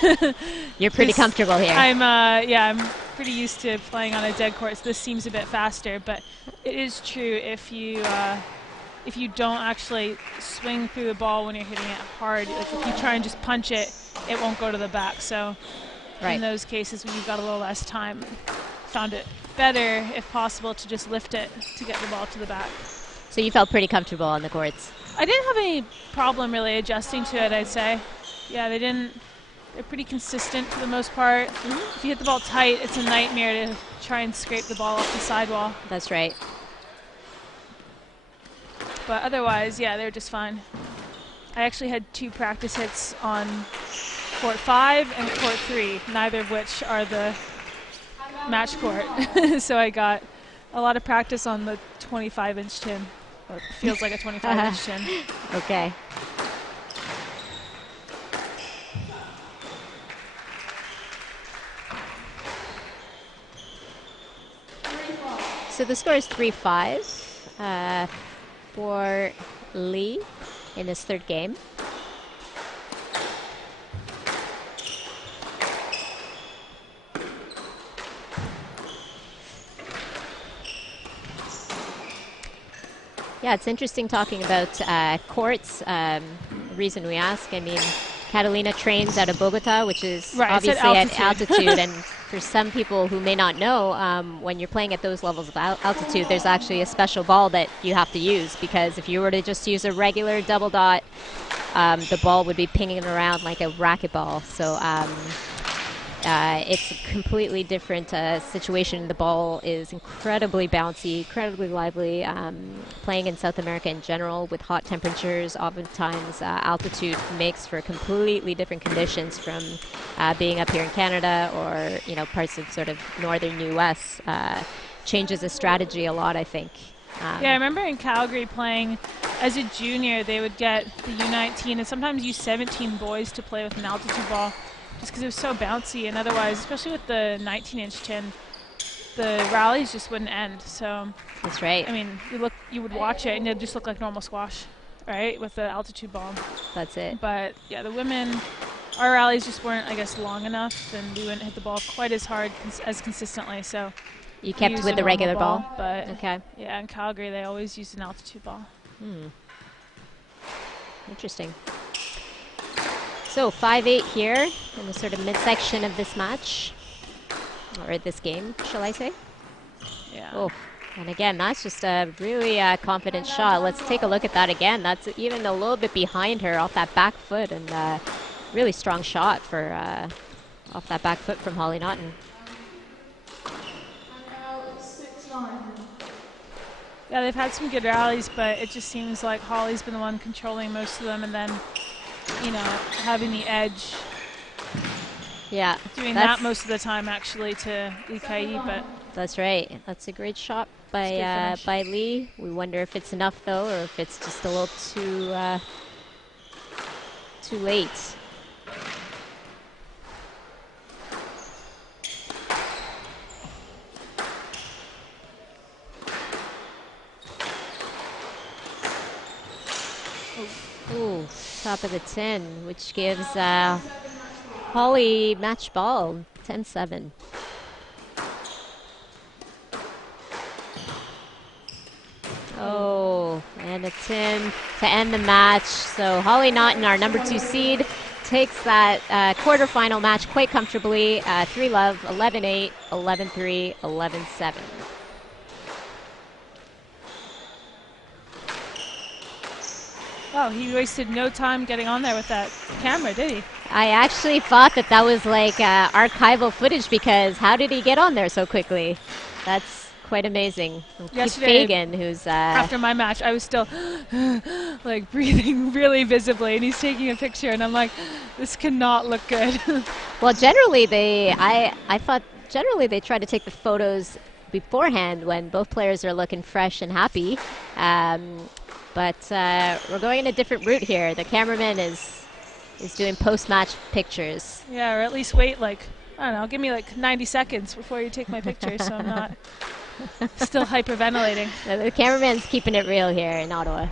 You're pretty comfortable here. I'm pretty used to playing on a dead court, so this seems a bit faster, but it is true if you don't actually swing through the ball when you're hitting it hard, like if you try and just punch it, it won't go to the back. So in those cases when you've got a little less time, found it better, if possible, to just lift it to get the ball to the back. So you felt pretty comfortable on the courts? I didn't have any problem really adjusting to it, I'd say. Yeah, they're pretty consistent for the most part. Mm-hmm. If you hit the ball tight, it's a nightmare to try and scrape the ball off the sidewall. That's right. But otherwise, yeah, they're just fine. I actually had 2 practice hits on court 5 and court 3, neither of which are the match court. So I got a lot of practice on the 25-inch tin. Or it feels like a 25-inch tin. Okay. So the score is 3-5 for Lee in this third game. Yeah, it's interesting talking about courts. The reason we ask, I mean, Catalina trains out of Bogota, which is Right, it's at obviously at altitude. altitude. And for some people who may not know, when you're playing at those levels of altitude, there's actually a special ball that you have to use, because if you were to just use a regular double dot, the ball would be pinging around like a racquetball. So it's a completely different situation. The ball is incredibly bouncy, incredibly lively. Playing in South America in general with hot temperatures, oftentimes altitude makes for completely different conditions from being up here in Canada or parts of sort of northern U.S. Changes the strategy a lot, I think. Yeah, I remember in Calgary playing as a junior, they would get the U19 and sometimes U17 boys to play with an altitude ball, just because it was so bouncy, and otherwise, especially with the 19-inch tin, the rallies just wouldn't end. So That's right. I mean, you would watch it and it'd just look like normal squash, right, with the altitude ball. That's it. But yeah, the women, our rallies just weren't, I guess, long enough, and we wouldn't hit the ball quite as hard as consistently. So You kept with the regular ball? But okay. Yeah, in Calgary they always used an altitude ball. Interesting. So 5-8 here in the sort of midsection of this match, or this game, shall I say? Yeah. Oh, and again, that's just a really confident shot. Let's take a look at that again. That's even a little bit behind her off that back foot, and really strong shot for off that back foot from Holly Naughton. Yeah, they've had some good rallies, but it just seems like Holly's been the one controlling most of them, and then, having the edge. Yeah. Doing that most of the time, actually, to Ikai, but... That's right. That's a great shot by Lee. We wonder if it's enough, though, or if it's just a little too late. Ooh, top of the 10, which gives Holly match ball, 10-7. Oh, and a 10 to end the match. So Holly Naughton, our number 2 seed, takes that quarterfinal match quite comfortably. 3-love, 11-8, 11-3, 11-7. Oh, he wasted no time getting on there with that camera, did he? I actually thought that was like archival footage, because how did he get on there so quickly? That's quite amazing. Yesterday, Fagan, who's after my match, I was still like breathing really visibly, and he's taking a picture, and I'm like, this cannot look good. Well, generally I thought generally they try to take the photos beforehand when both players are looking fresh and happy. But we're going in a different route here. The cameraman is doing post-match pictures. Yeah, or at least wait like, I don't know, give me like 90 seconds before you take my picture, so I'm not still hyperventilating. The cameraman's keeping it real here in Ottawa.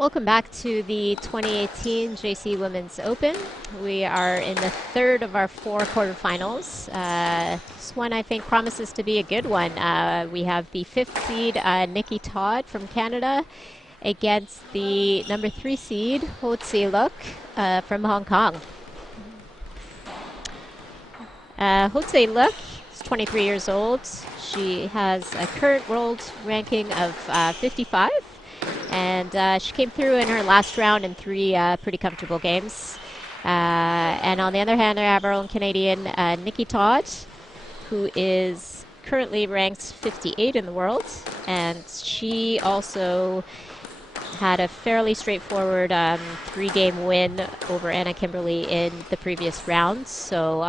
Welcome back to the 2018 JC Women's Open. We are in the third of our 4 quarterfinals. This one I think promises to be a good one. We have the 5th seed Nikki Todd from Canada against the number 3 seed Tze-Lok from Hong Kong. Tze-Lok is 23 years old. She has a current world ranking of 55. And she came through in her last round in 3 pretty comfortable games. And on the other hand, I have our own Canadian, Nikki Todd, who is currently ranked 58 in the world. And she also had a fairly straightforward 3-game win over Anna Kimberly in the previous round. So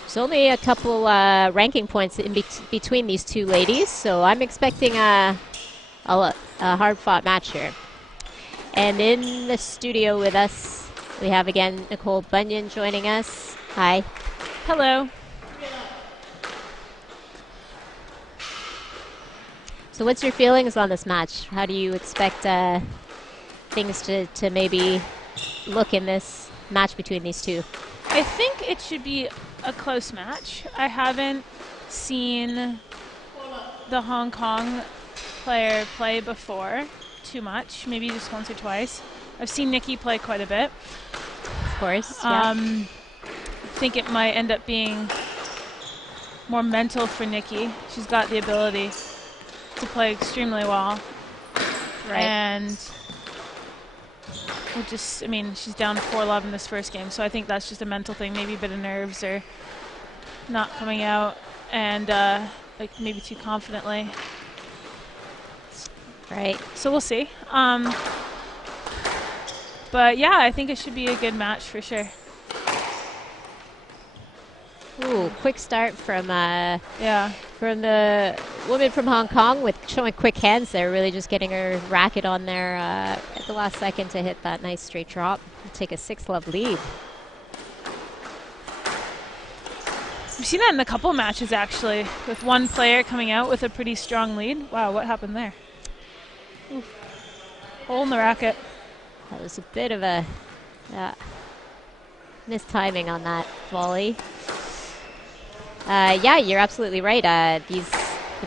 there's only a couple ranking points in between these 2 ladies. So I'm expecting a hard-fought match here. And in the studio with us, we have again Nicole Bunyan joining us. Hi. Hello. So what's your feelings on this match? How do you expect things to maybe look in this match between these 2? I think it should be a close match. I haven't seen the Hong Kong player play before too much, maybe just once or twice. I've seen Nikki play quite a bit. Of course, yeah. I think it might end up being more mental for Nikki. She's got the ability to play extremely well. Right. And we'll just, I mean, she's down 4-love in this first game, so I think that's just a mental thing. Maybe a bit of nerves or not coming out and like maybe too confidently. Right. So we'll see. But yeah, I think it should be a good match for sure. Ooh, quick start from the woman from Hong Kong with showing quick hands there, really just getting her racket on there at the last second to hit that nice straight drop and take a 6-love lead. We've seen that in a couple matches actually, with one player coming out with a pretty strong lead. Wow, what happened there? Oof. Hole in the racket. That was a bit of a mistiming on that volley. Yeah, you're absolutely right. The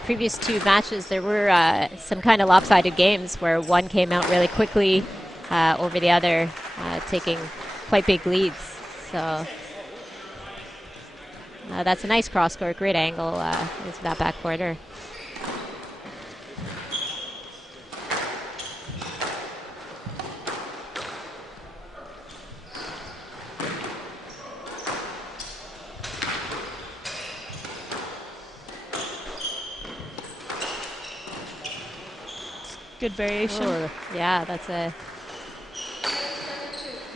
previous 2 matches, there were some kind of lopsided games where one came out really quickly over the other, taking quite big leads. So that's a nice cross-court, great angle into that back corner. Good variation. Ooh, yeah, that's a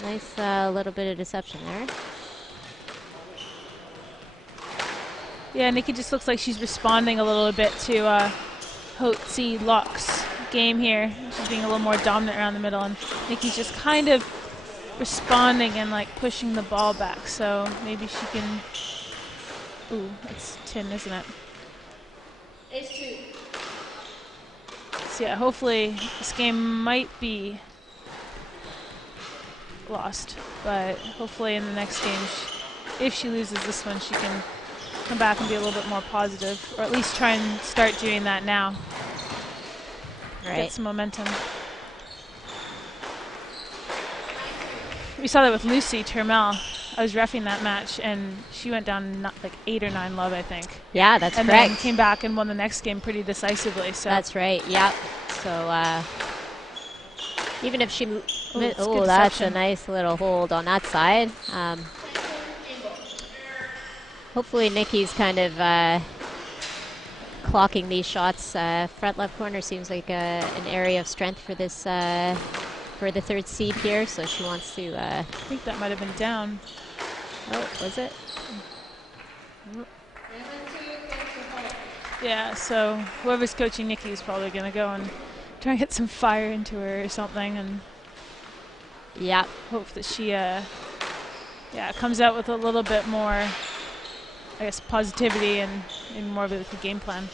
nice little bit of deception there. Yeah, Nikki just looks like she's responding a little bit to Tze-Lok's game here. She's being a little more dominant around the middle, and Nikki's just kind of responding and like pushing the ball back. So maybe she can. Ooh, it's 10, isn't it? H2. So yeah, hopefully this game might be lost, but hopefully in the next game, if she loses this one, she can come back and be a little bit more positive, or at least try and start doing that now. Right. Get some momentum. We saw that with Lucie Turmel. I was reffing that match, and she went down like 8 or 9 love, I think. Yeah, that's and correct. And then came back and won the next game pretty decisively. So that's right. Yep. So even if she, that's that's a nice little hold on that side. Hopefully, Nikki's kind of clocking these shots. Front left corner seems like an area of strength for this for the 3rd seed here. So she wants to. I think that might have been down. Oh, was it? Yeah, so whoever's coaching Nikki is probably going to go and try and get some fire into her or something, and yeah, hope that she comes out with a little bit more, I guess, positivity and more of a game plan.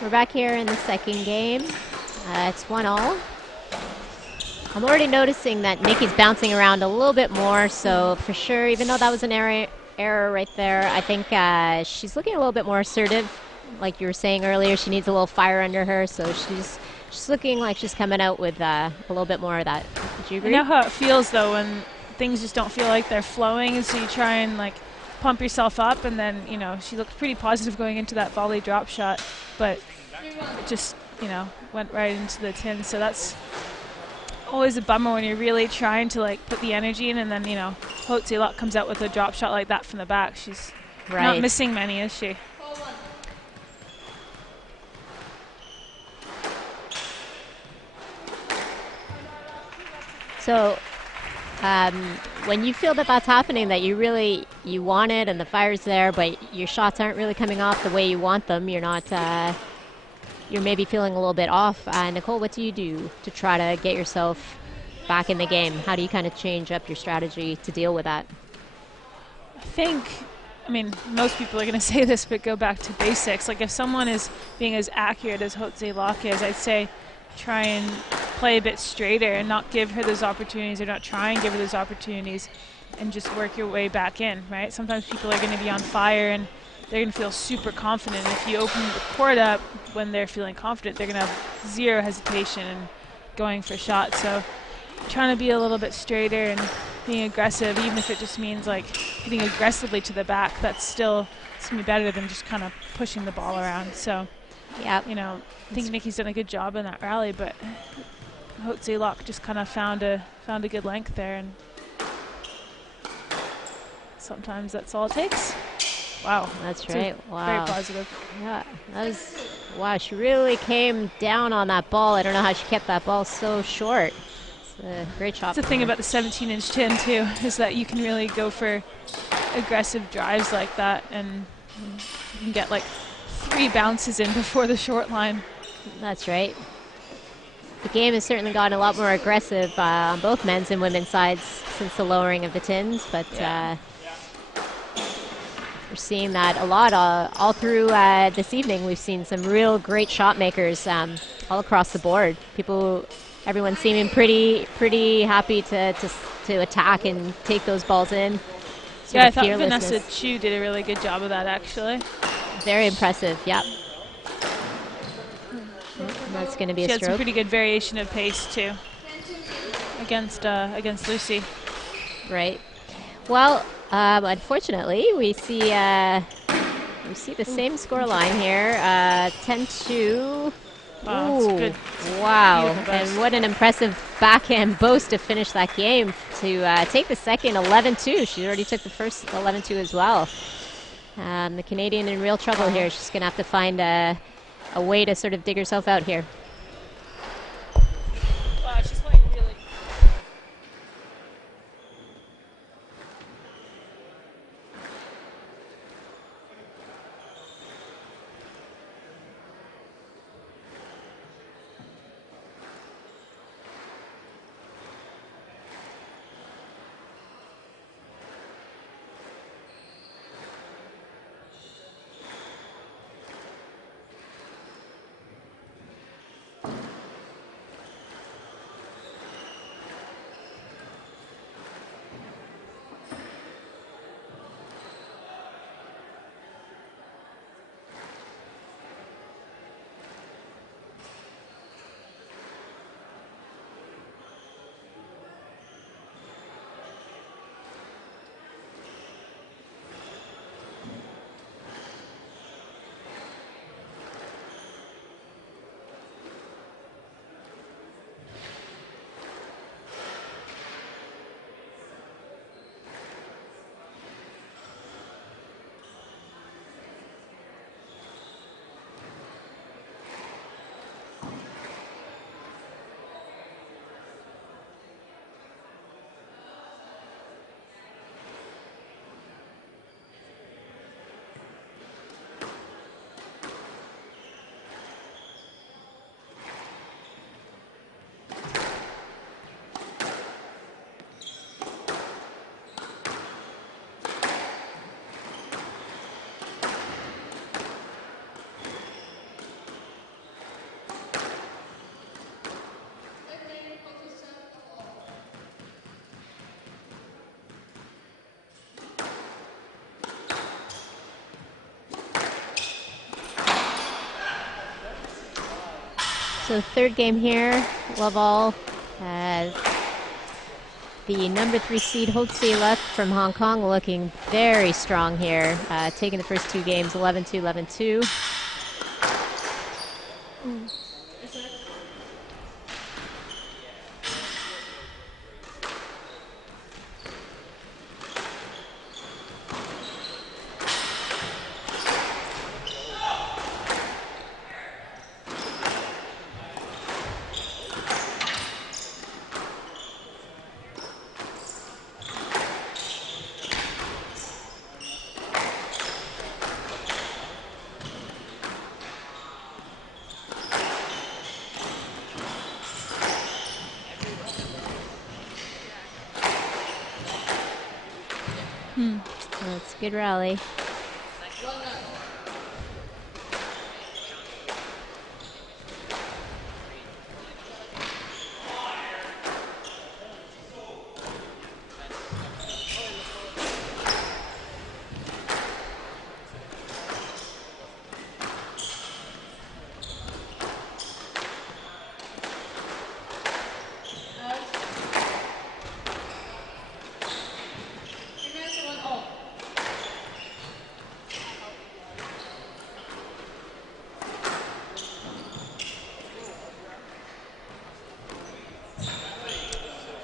We're back here in the second game. It's 1-all. I'm already noticing that Nikki's bouncing around a little bit more, so for sure, even though that was an error right there, I think she's looking a little bit more assertive. Like you were saying earlier, she needs a little fire under her, so she's looking like she's coming out with a little bit more of that. Do you agree? I know how it feels, though, when things just don't feel like they're flowing, and so you try and, like, pump yourself up, and then, you know, she looked pretty positive going into that volley drop shot, but it just, you know, went right into the tin, so that's always a bummer when you're really trying to, like, put the energy in, and then, you know, Tze-Lok comes out with a drop shot like that from the back. She's not missing many, is she? So when you feel that that's happening, that you want it and the fire's there, but your shots aren't really coming off the way you want them, you're not, you're maybe feeling a little bit off. Nicole, what do you do to try to get yourself back in the game? How do you kind of change up your strategy to deal with that? I mean, most people are going to say this, but go back to basics. Like, if someone is being as accurate as Tze-Lok is, I'd say try and play a bit straighter and not give her those opportunities, or not try and give her those opportunities, and just work your way back in, right? Sometimes people are going to be on fire and they're going to feel super confident. And if you open the court up when they're feeling confident, they're going to have zero hesitation in going for shots. So trying to be a little bit straighter and being aggressive, even if it just means like hitting aggressively to the back, that's still going to be better than just kind of pushing the ball around. So, yeah, you know, I think Nikki's done a good job in that rally, but Tze-Lok just kind of found a good length there, and sometimes that's all it takes. Wow, that's right. Wow, very positive. Yeah, that was wow. She really came down on that ball. I don't know how she kept that ball so short. It's a great shot. That's the thing about the 17-inch tin too, is that you can really go for aggressive drives like that, and you can get like 3 bounces in before the short line. That's right. The game has certainly gotten a lot more aggressive on both men's and women's sides since the lowering of the tins, but we're seeing that a lot all through this evening. We've seen some real great shot makers all across the board. Everyone seeming pretty happy to attack and take those balls in. Yeah, I thought Vanessa Chu did a really good job of that, actually. Very impressive, yep. That's going to be a stroke. She had some pretty good variation of pace, too, against Lucie. Right. Well, unfortunately, we see the same score line here, 10-2. Wow, that's good. Wow, and what an impressive backhand boast to finish that game, to take the second 11-2. She already took the first 11-2 as well. The Canadian in real trouble here. She's going to have to find a way to sort of dig herself out here. Wow, she's playing really. So third game here, love all. The number 3 seed Tze-Lok from Hong Kong looking very strong here, taking the first 2 games 11-2, 11-2. That's a good rally.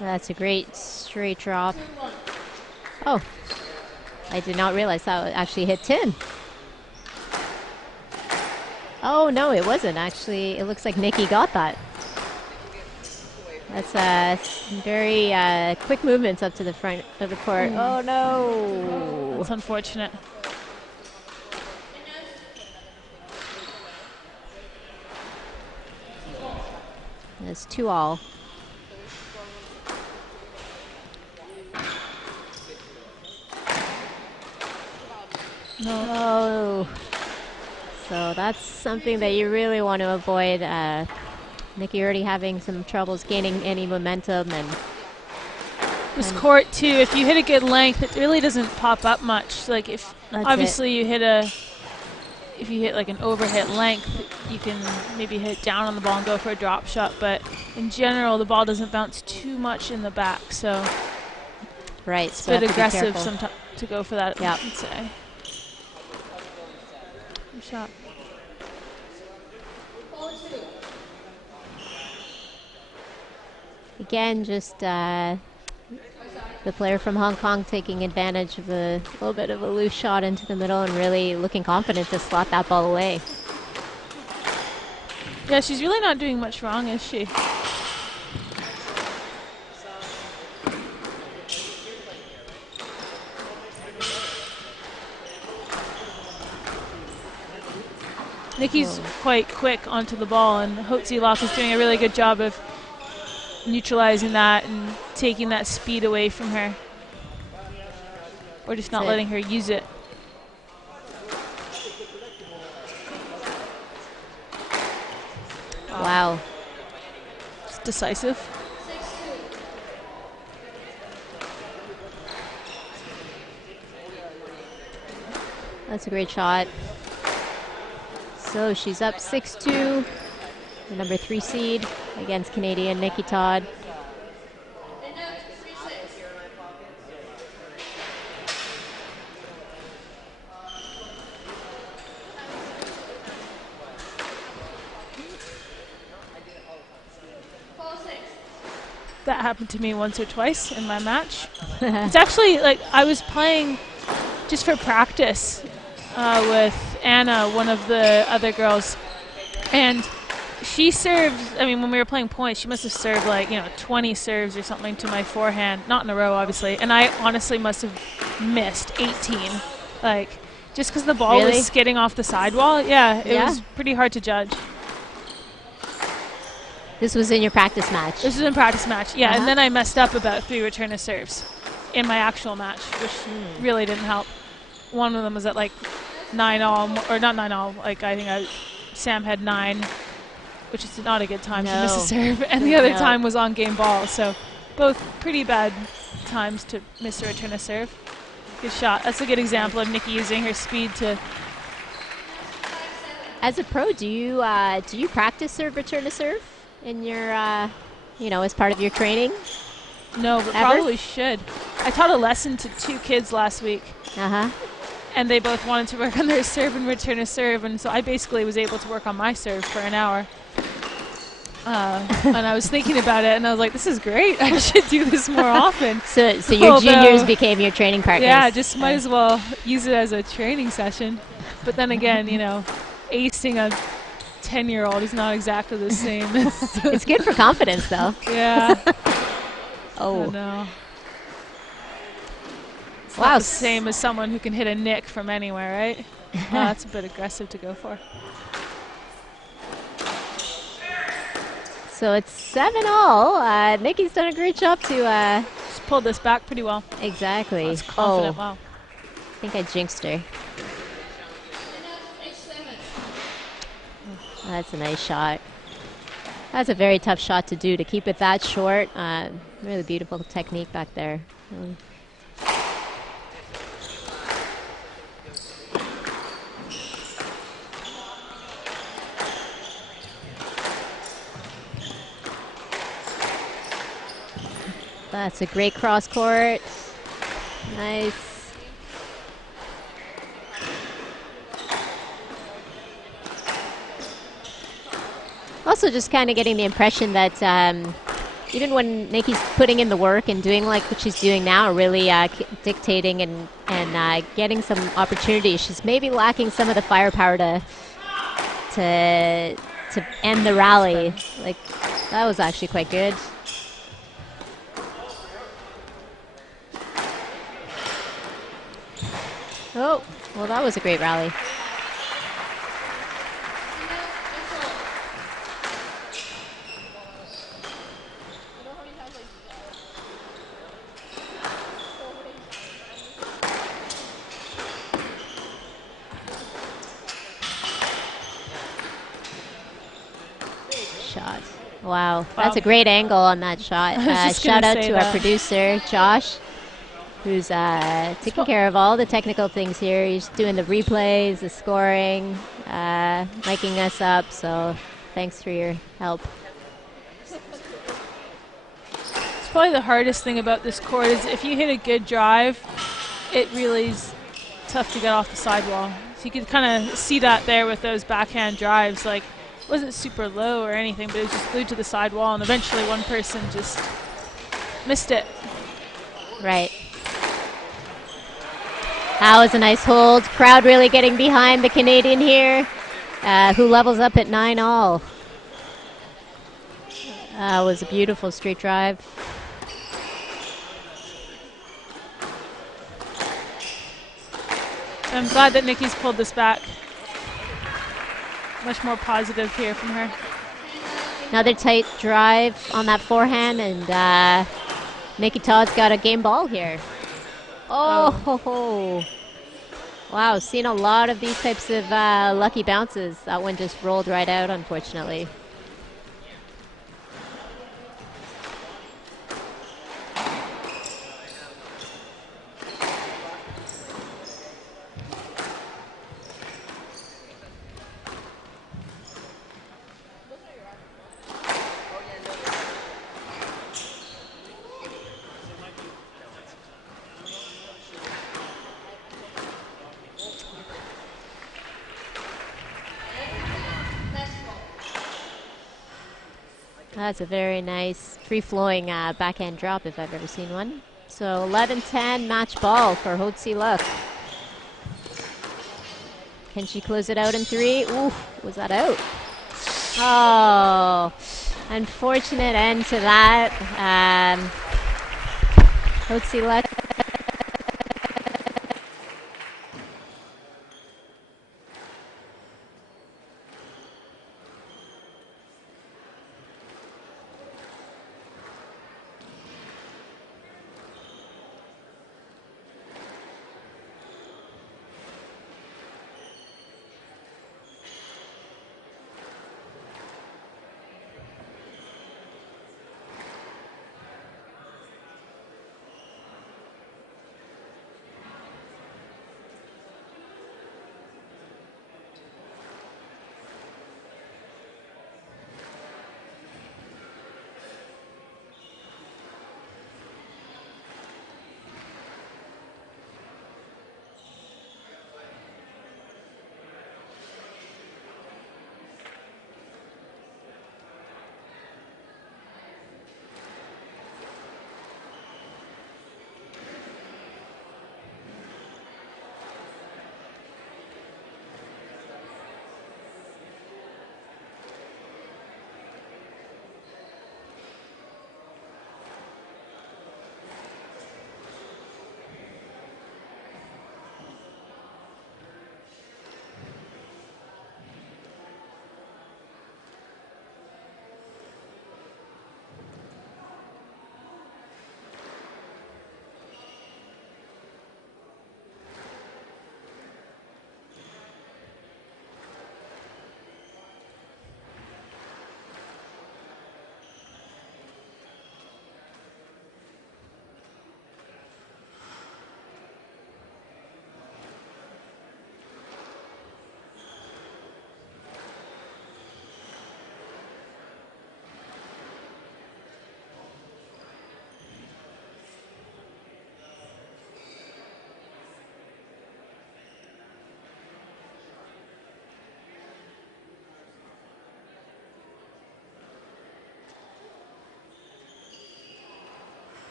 That's a great straight drop. Oh, I did not realize that would actually hit 10. Oh, no, it wasn't. Actually, it looks like Nikki got that. That's very quick movements up to the front of the court. Oh, no. That's unfortunate. That's 2-all. No. So that's something that you really want to avoid. Nikki already having some troubles gaining any momentum, and this court too, if you hit a good length, it really doesn't pop up much. Like if obviously you hit if you hit like an overhit length, you can maybe hit down on the ball and go for a drop shot, but in general the ball doesn't bounce too much in the back, so right, it's a bit aggressive sometimes to go for that. Yep. I'd say. Shot. Again, just the player from Hong Kong taking advantage of a little bit of a loose shot into the middle and really looking confident to slot that ball away. Yeah, she's really not doing much wrong, is she? Nikki's quite quick onto the ball, and Tze-Lok is doing a really good job of neutralizing that and taking that speed away from her, or just not letting her use it. Wow. It's decisive. That's a great shot. So she's up 6-2, the number 3 seed against Canadian Nikki Todd. That happened to me once or twice in my match. It's actually like I was playing just for practice with Anna, one of the other girls, and she served, I mean, when we were playing points, she must have served like, 20 serves or something to my forehand, not in a row obviously, and I honestly must have missed 18, like just because the ball was skidding off the sidewall. Yeah, it was pretty hard to judge. This was in your practice match? This was in practice match, yeah, and then I messed up about 3 return of serves in my actual match, which really didn't help. One of them was at like 9-all, or not 9-all, like I think Sam had 9, which is not a good time to miss a serve, and the other time was on game ball, so both pretty bad times to miss a return of serve. Good shot. That's a good example of Nikki using her speed to As a pro, do you practice serve return to serve in your as part of your training? No, but Ever? probably should. I taught a lesson to 2 kids last week, and they both wanted to work on their serve and return to serve, and so I basically was able to work on my serve for an hour. And I was thinking about it, and I was like, this is great. I should do this more often. So your juniors became your training partners. Yeah, just might as well use it as a training session. But then again, acing a 10-year-old is not exactly the same. It's good for confidence, though. Yeah. Oh. No. It's Wow. not the same as someone who can hit a nick from anywhere, right? That's a bit aggressive to go for. So it's 7-all. Nikki's done a great job to Just pulled this back pretty well. exactly. That's confident. Wow. I think I jinxed her. That's a nice shot. That's a very tough shot to do, to keep it that short. Really beautiful technique back there. That's a great cross court. Nice. Also just kind of getting the impression that even when Nikki's putting in the work and doing like what she's doing now, really dictating and getting some opportunities, she's maybe lacking some of the firepower to end the rally. Like, that was actually quite good. Oh, well, that was a great rally. Shot. Wow, that's a great angle on that shot. Shout out to our producer, Josh, who's taking care of all the technical things here. He's doing the replays, the scoring, miking us up, so thanks for your help. It's probably the hardest thing about this court is if you hit a good drive, it really is tough to get off the sidewall. So you could kind of see that there with those backhand drives. Like, it wasn't super low or anything, but it was just glued to the sidewall, and eventually one person just missed it. Right. That was a nice hold. Crowd really getting behind the Canadian here, who levels up at 9-all. That was a beautiful straight drive. I'm glad that Nikki's pulled this back. Much more positive here from her. Another tight drive on that forehand, and Nikki Todd's got a game ball here. Oh. Wow, seen a lot of these types of lucky bounces. That one just rolled right out, unfortunately. That's a very nice free-flowing backhand drop if I've ever seen one. So 11-10 match ball for Tze-Lok. Can she close it out in 3? Ooh, was that out? Oh, unfortunate end to that. Tze-Lok.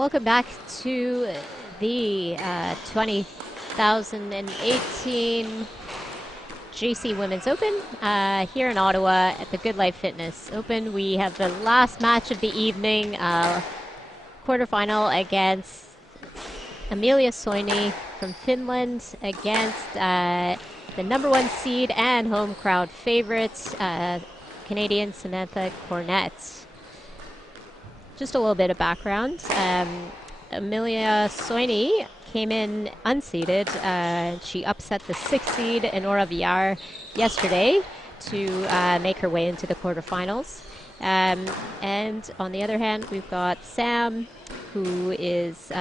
Welcome back to the 2018 JC Women's Open here in Ottawa at the Good Life Fitness Open. We have the last match of the evening, quarterfinal against Emilia Soini from Finland against the #1 seed and home crowd favorites, Canadian Samantha Cornett. Just a little bit of background. Emilia Soini came in unseeded. She upset the 6th seed Enora Villar yesterday to make her way into the quarterfinals. And on the other hand, we've got Sam, who is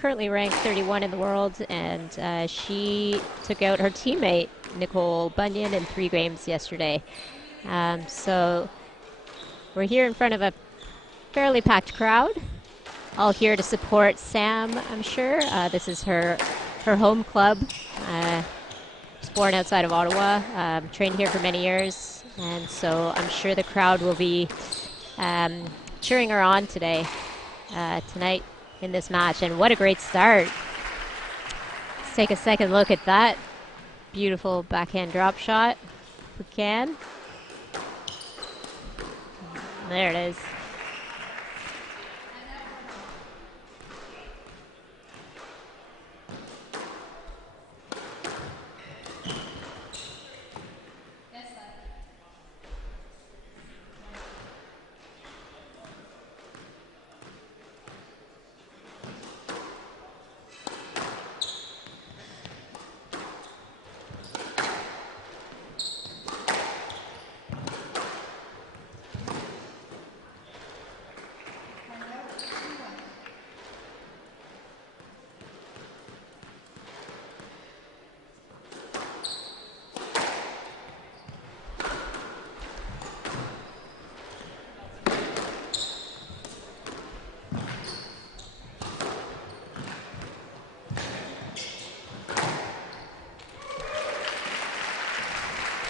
currently ranked 31 in the world, and she took out her teammate, Nicole Bunyan, in 3 games yesterday. So we're here in front of a fairly packed crowd, all here to support Sam, I'm sure. This is her home club. Was born outside of Ottawa, trained here for many years, and so I'm sure the crowd will be cheering her on tonight in this match. And what a great start. Let's take a second look at that beautiful backhand drop shot, if we can. There it is.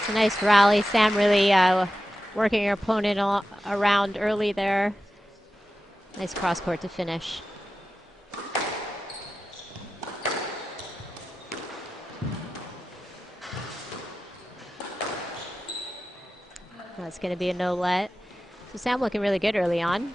A nice rally. Sam really working her opponent around early there. Nice cross court to finish. That's going to be a no let. So Sam looking really good early on.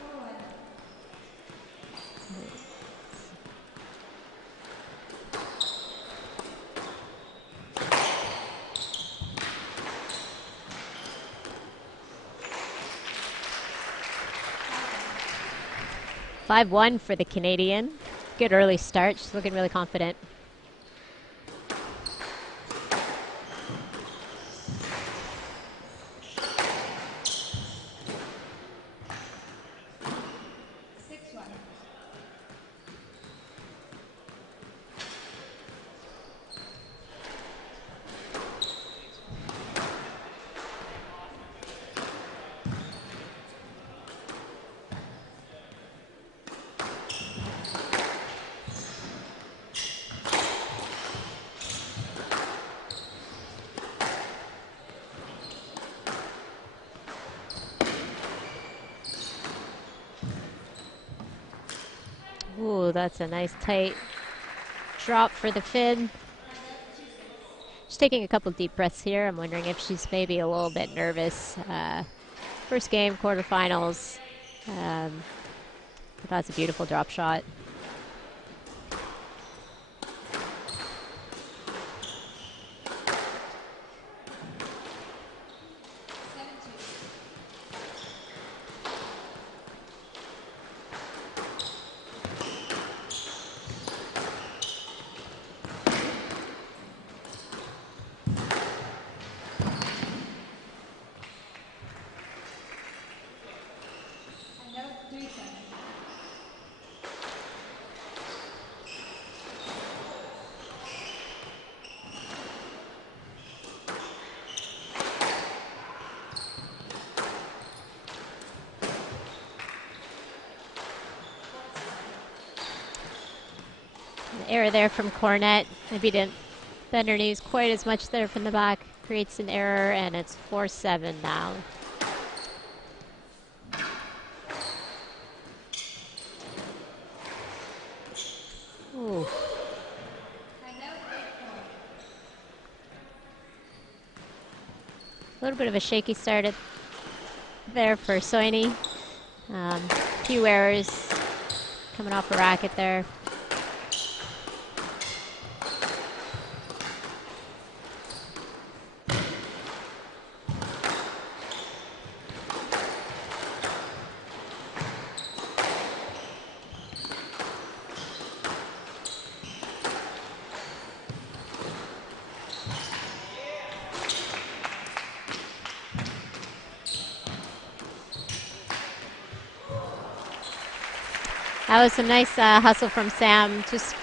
5-1 for the Canadian. Good early start. She's looking really confident. Ooh, that's a nice tight drop for the Finn. She's taking a couple deep breaths here. I'm wondering if she's maybe a little bit nervous. First game, quarterfinals. But that's a beautiful drop shot. Error there from Cornett. Maybe didn't bend her knees quite as much there from the back. Creates an error, and it's 4-7 now. little bit of a shaky start there for Soini. Few errors coming off a racket there. That was some nice hustle from Sam, just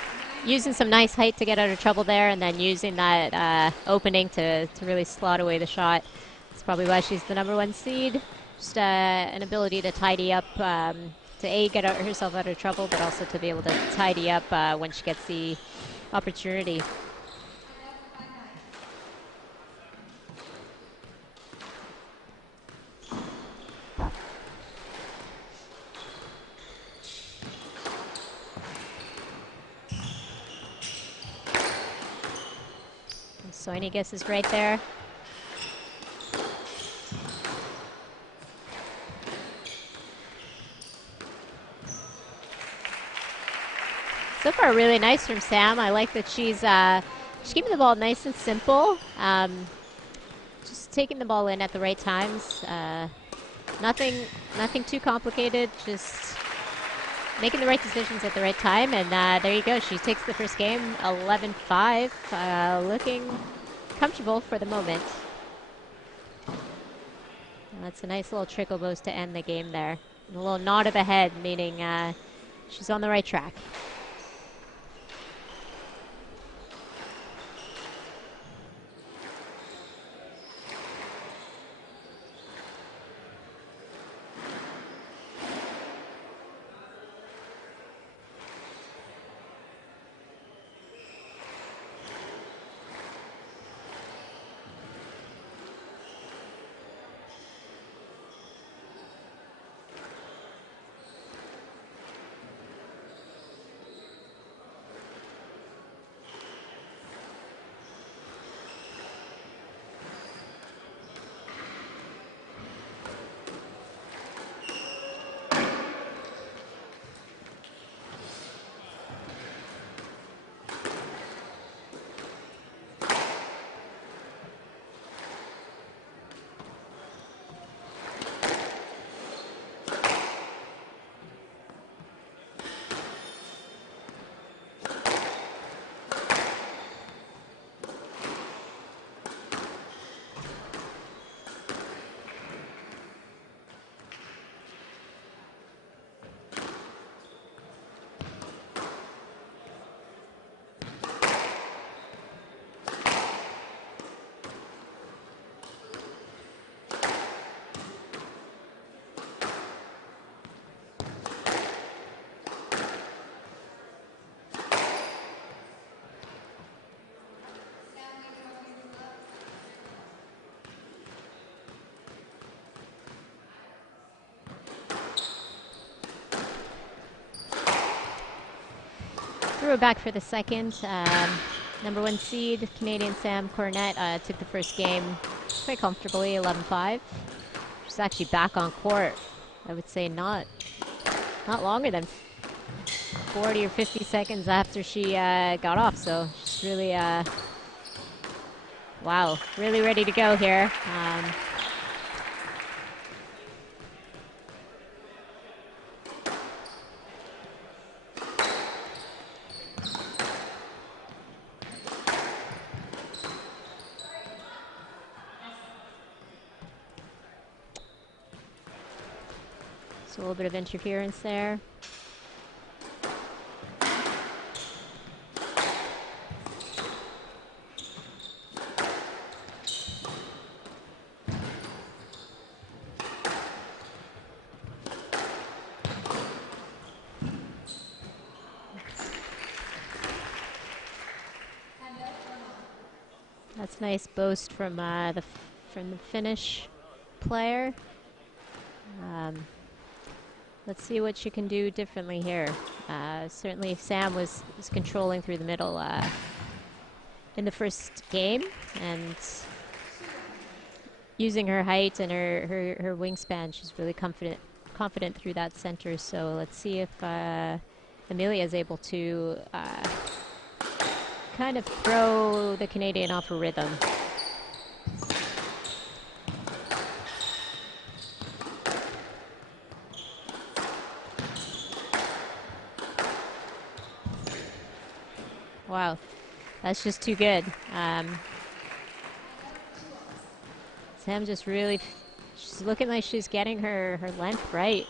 using some nice height to get out of trouble there, and then using that opening to really slot away the shot. That's probably why she's the #1 seed. Just an ability to tidy up, to get herself out of trouble, but also to be able to tidy up when she gets the opportunity. Soini guesses right there. So far, really nice from Sam. I like that she's keeping the ball nice and simple. Just taking the ball in at the right times. Nothing too complicated. Just making the right decisions at the right time. And there you go. She takes the first game, 11-5. Looking comfortable for the moment. That's a nice little trickle boost to end the game there. And a little nod of the head, meaning she's on the right track. Threw it back for the second. #1 seed, Canadian Sam Cornett, took the first game quite comfortably, 11-5. She's actually back on court. I would say not longer than 40 or 50 seconds after she got off. So she's really, wow, really ready to go here. So a little bit of interference there. That's a nice boast from the Finnish player. Let's see what she can do differently here. Certainly Sam was controlling through the middle in the first game, and using her height and her wingspan. She's really confident through that center. So let's see if Emilia is able to kind of throw the Canadian off her rhythm. Wow, that's just too good. Sam just really, she's looking like she's getting her length right.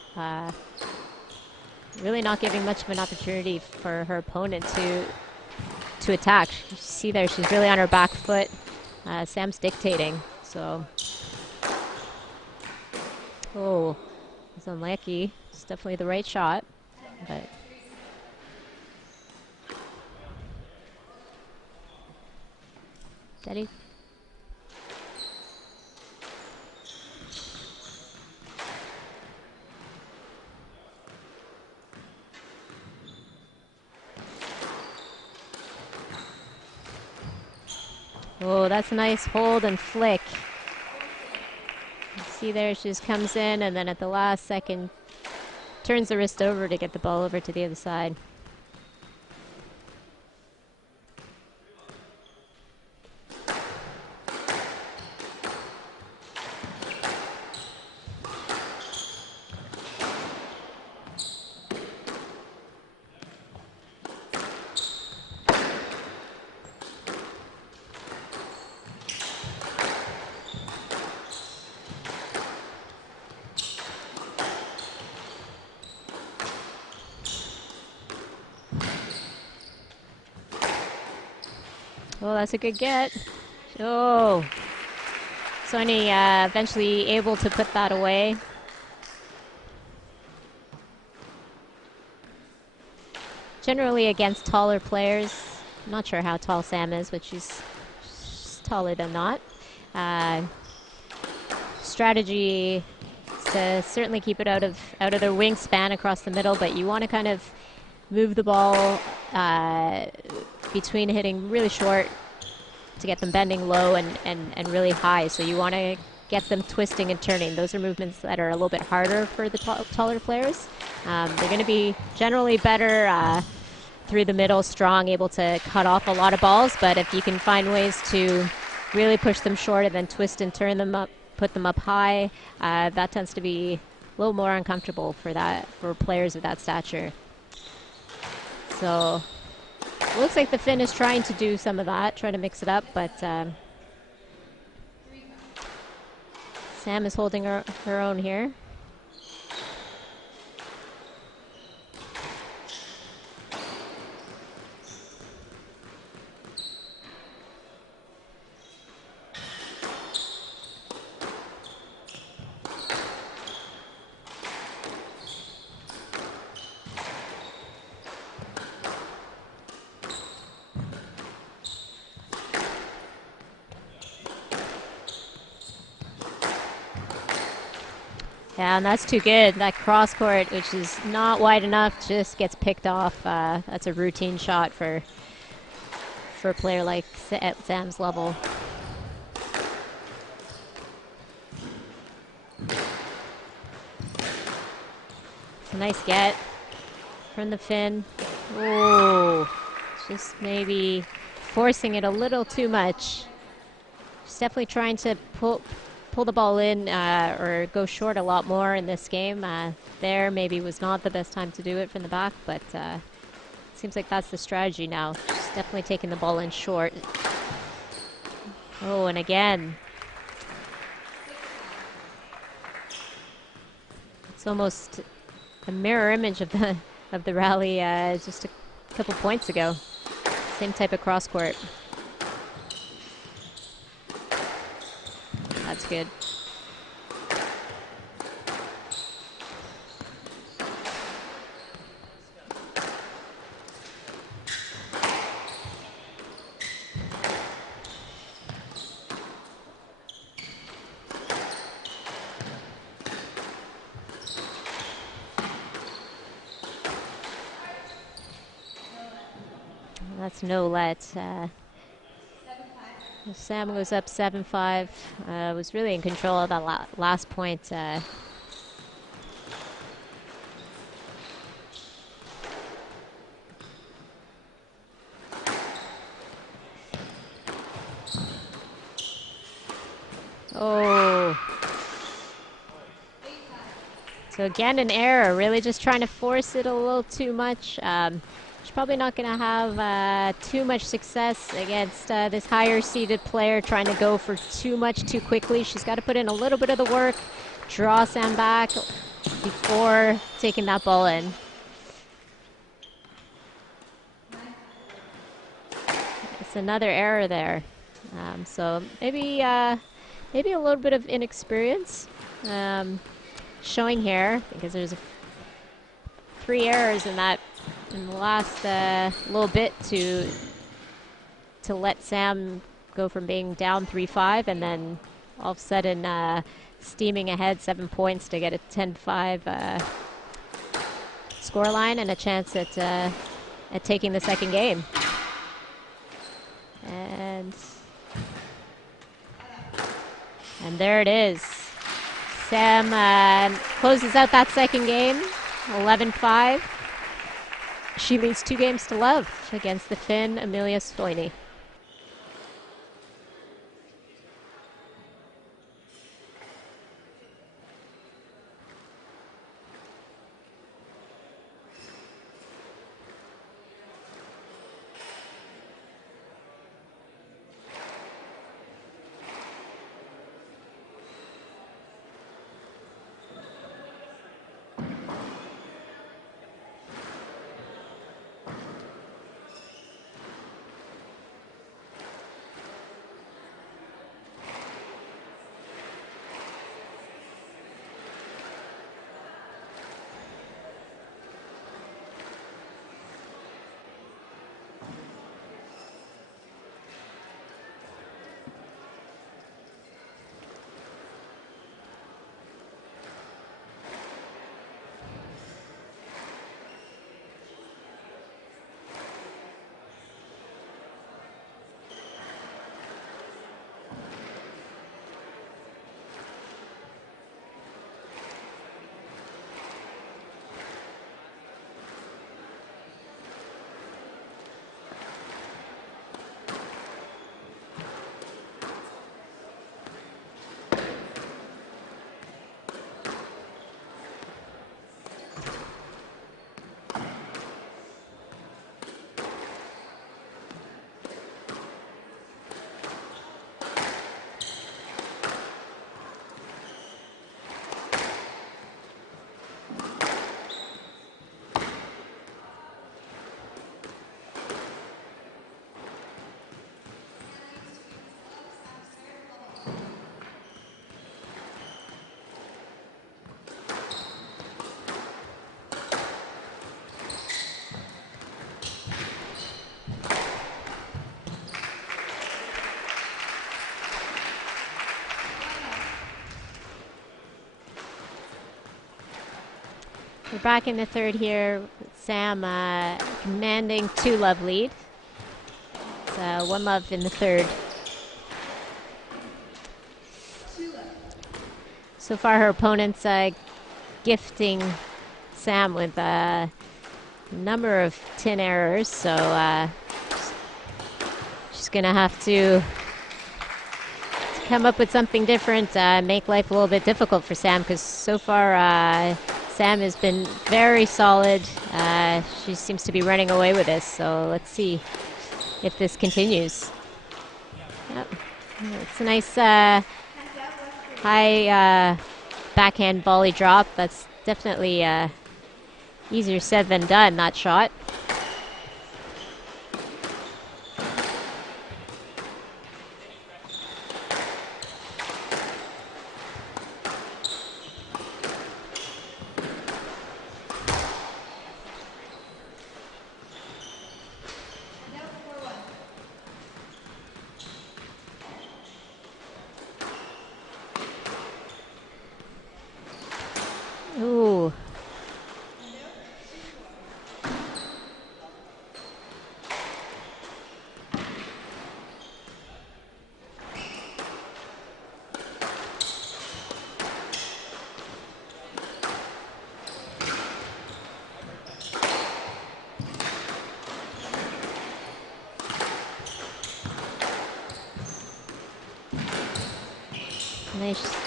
Really not giving much of an opportunity for her opponent to attack. You see there, she's really on her back foot. Sam's dictating, so. Oh, it's unlucky. It's definitely the right shot, but. Steady. Oh, that's a nice hold and flick. You see there, she just comes in and then at the last second turns the wrist over to get the ball over to the other side. Oh, that's a good get. Oh. Soini eventually able to put that away. Generally against taller players. I'm not sure how tall Sam is, but she's taller than not. Strategy to certainly keep it out of their wingspan across the middle, but you want to kind of move the ball between hitting really short to get them bending low and really high. So you want to get them twisting and turning. Those are movements that are a little bit harder for the taller players. They're going to be generally better through the middle, strong, able to cut off a lot of balls. But if you can find ways to really push them short and then twist and turn them up, put them up high, that tends to be a little more uncomfortable for players of that stature. So it looks like the Finn is trying to do some of that, trying to mix it up, but Sam is holding her own here. Yeah, and that's too good. That cross court, which is not wide enough, just gets picked off. That's a routine shot for a player like at Sam's level. It's a nice get from the Finn. Oh, just maybe forcing it a little too much. She's definitely trying to pull the ball in or go short a lot more in this game. There maybe was not the best time to do it from the back, but it seems like that's the strategy now. She's definitely taking the ball in short. Oh, and again. It's almost a mirror image of the rally just a couple points ago. Same type of cross court. That's good. That's no let. Sam goes up 7-5. Was really in control of that last point. Oh. So again, an error. Really just trying to force it a little too much. She's probably not going to have too much success against this higher seeded player trying to go for too much too quickly. She's got to put in a little bit of the work, draw Sam back before taking that ball in. It's another error there. So maybe a little bit of inexperience showing here, because there's 3 errors in the last little bit to let Sam go from being down 3-5 and then all of a sudden steaming ahead 7 points to get a 10-5 scoreline and a chance at taking the second game. And there it is. Sam closes out that second game, 11-5. She leads 2 games to love against the Finn, Emilia Soini. We're back in the third here. Sam commanding 2-love lead. It's 1-love in the third. So far, her opponent's gifting Sam with a number of tin errors, so she's going to have to come up with something different, make life a little bit difficult for Sam, because so far Sam has been very solid. She seems to be running away with this, so let's see if this continues. Yep. It's a nice high backhand volley drop. That's definitely easier said than done, that shot. Ooh.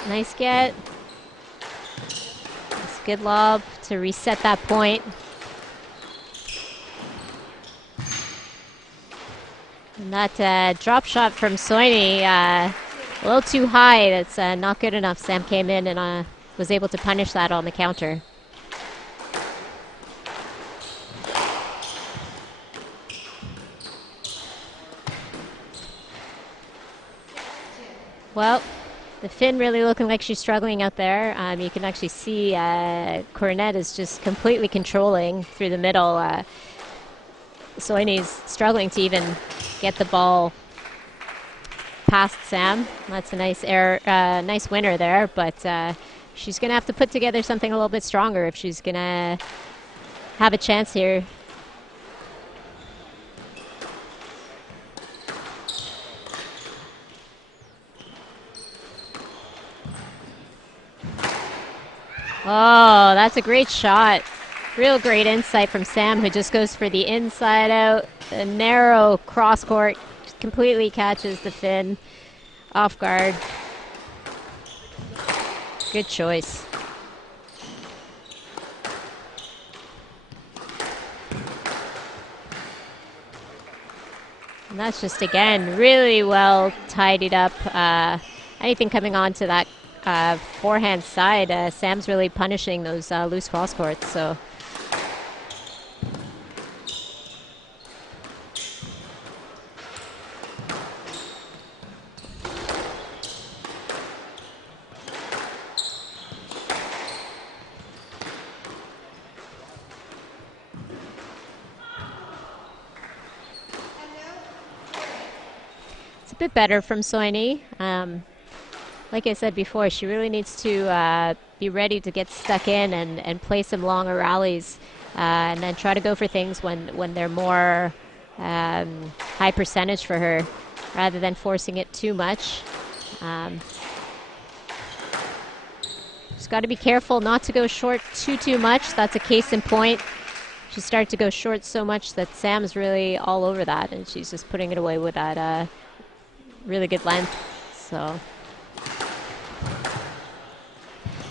Nice get. It's a good lob to reset that point. And that drop shot from Soini, a little too high. That's not good enough. Sam came in and was able to punish that on the counter. Well, the Finn really looking like she's struggling out there. You can actually see Cornett is just completely controlling through the middle. Soini's struggling to even get the ball past Sam. That's a nice nice winner there, but she's going to have to put together something a little bit stronger if she's going to have a chance here. Oh, that's a great shot. Real great insight from Sam, who just goes for the inside out. A narrow cross court, completely catches the Finn off guard. Good choice. And that's just, again, really well tidied up. Anything coming onto that forehand side, Sam's really punishing those loose cross courts. So it's a bit better from Soini. Like I said before, she really needs to be ready to get stuck in and play some longer rallies and then try to go for things when they're more high percentage for her rather than forcing it too much. Just got to be careful not to go short too much. That's a case in point. She started to go short so much that Sam's really all over that, and she's just putting it away with that really good length. So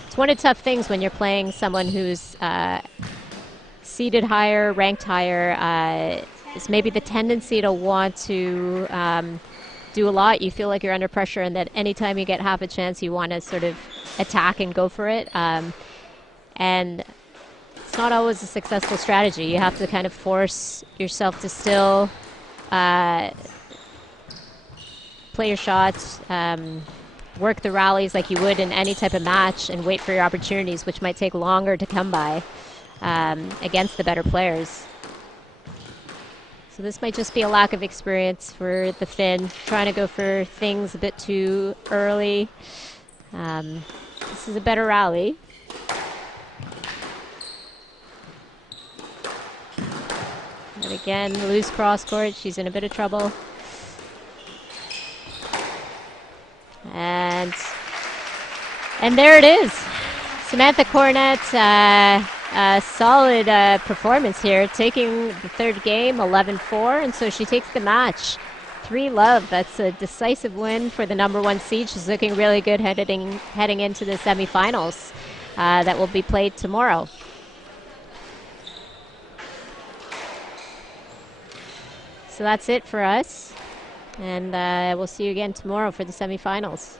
it's one of the tough things when you're playing someone who's seated higher, ranked higher. Is maybe the tendency to want to do a lot. You feel like you're under pressure, and that anytime you get half a chance, you want to sort of attack and go for it. And it's not always a successful strategy. You have to kind of force yourself to still play your shots, work the rallies like you would in any type of match, and wait for your opportunities, which might take longer to come by against the better players. So this might just be a lack of experience for the Finn, trying to go for things a bit too early. This is a better rally. And again, loose cross court, she's in a bit of trouble. And there it is. Samantha Cornett, a solid performance here, taking the third game, 11-4, and so she takes the match. 3-love, that's a decisive win for the #1 seed. She's looking really good heading into the semifinals that will be played tomorrow. So that's it for us, and we'll see you again tomorrow for the semifinals.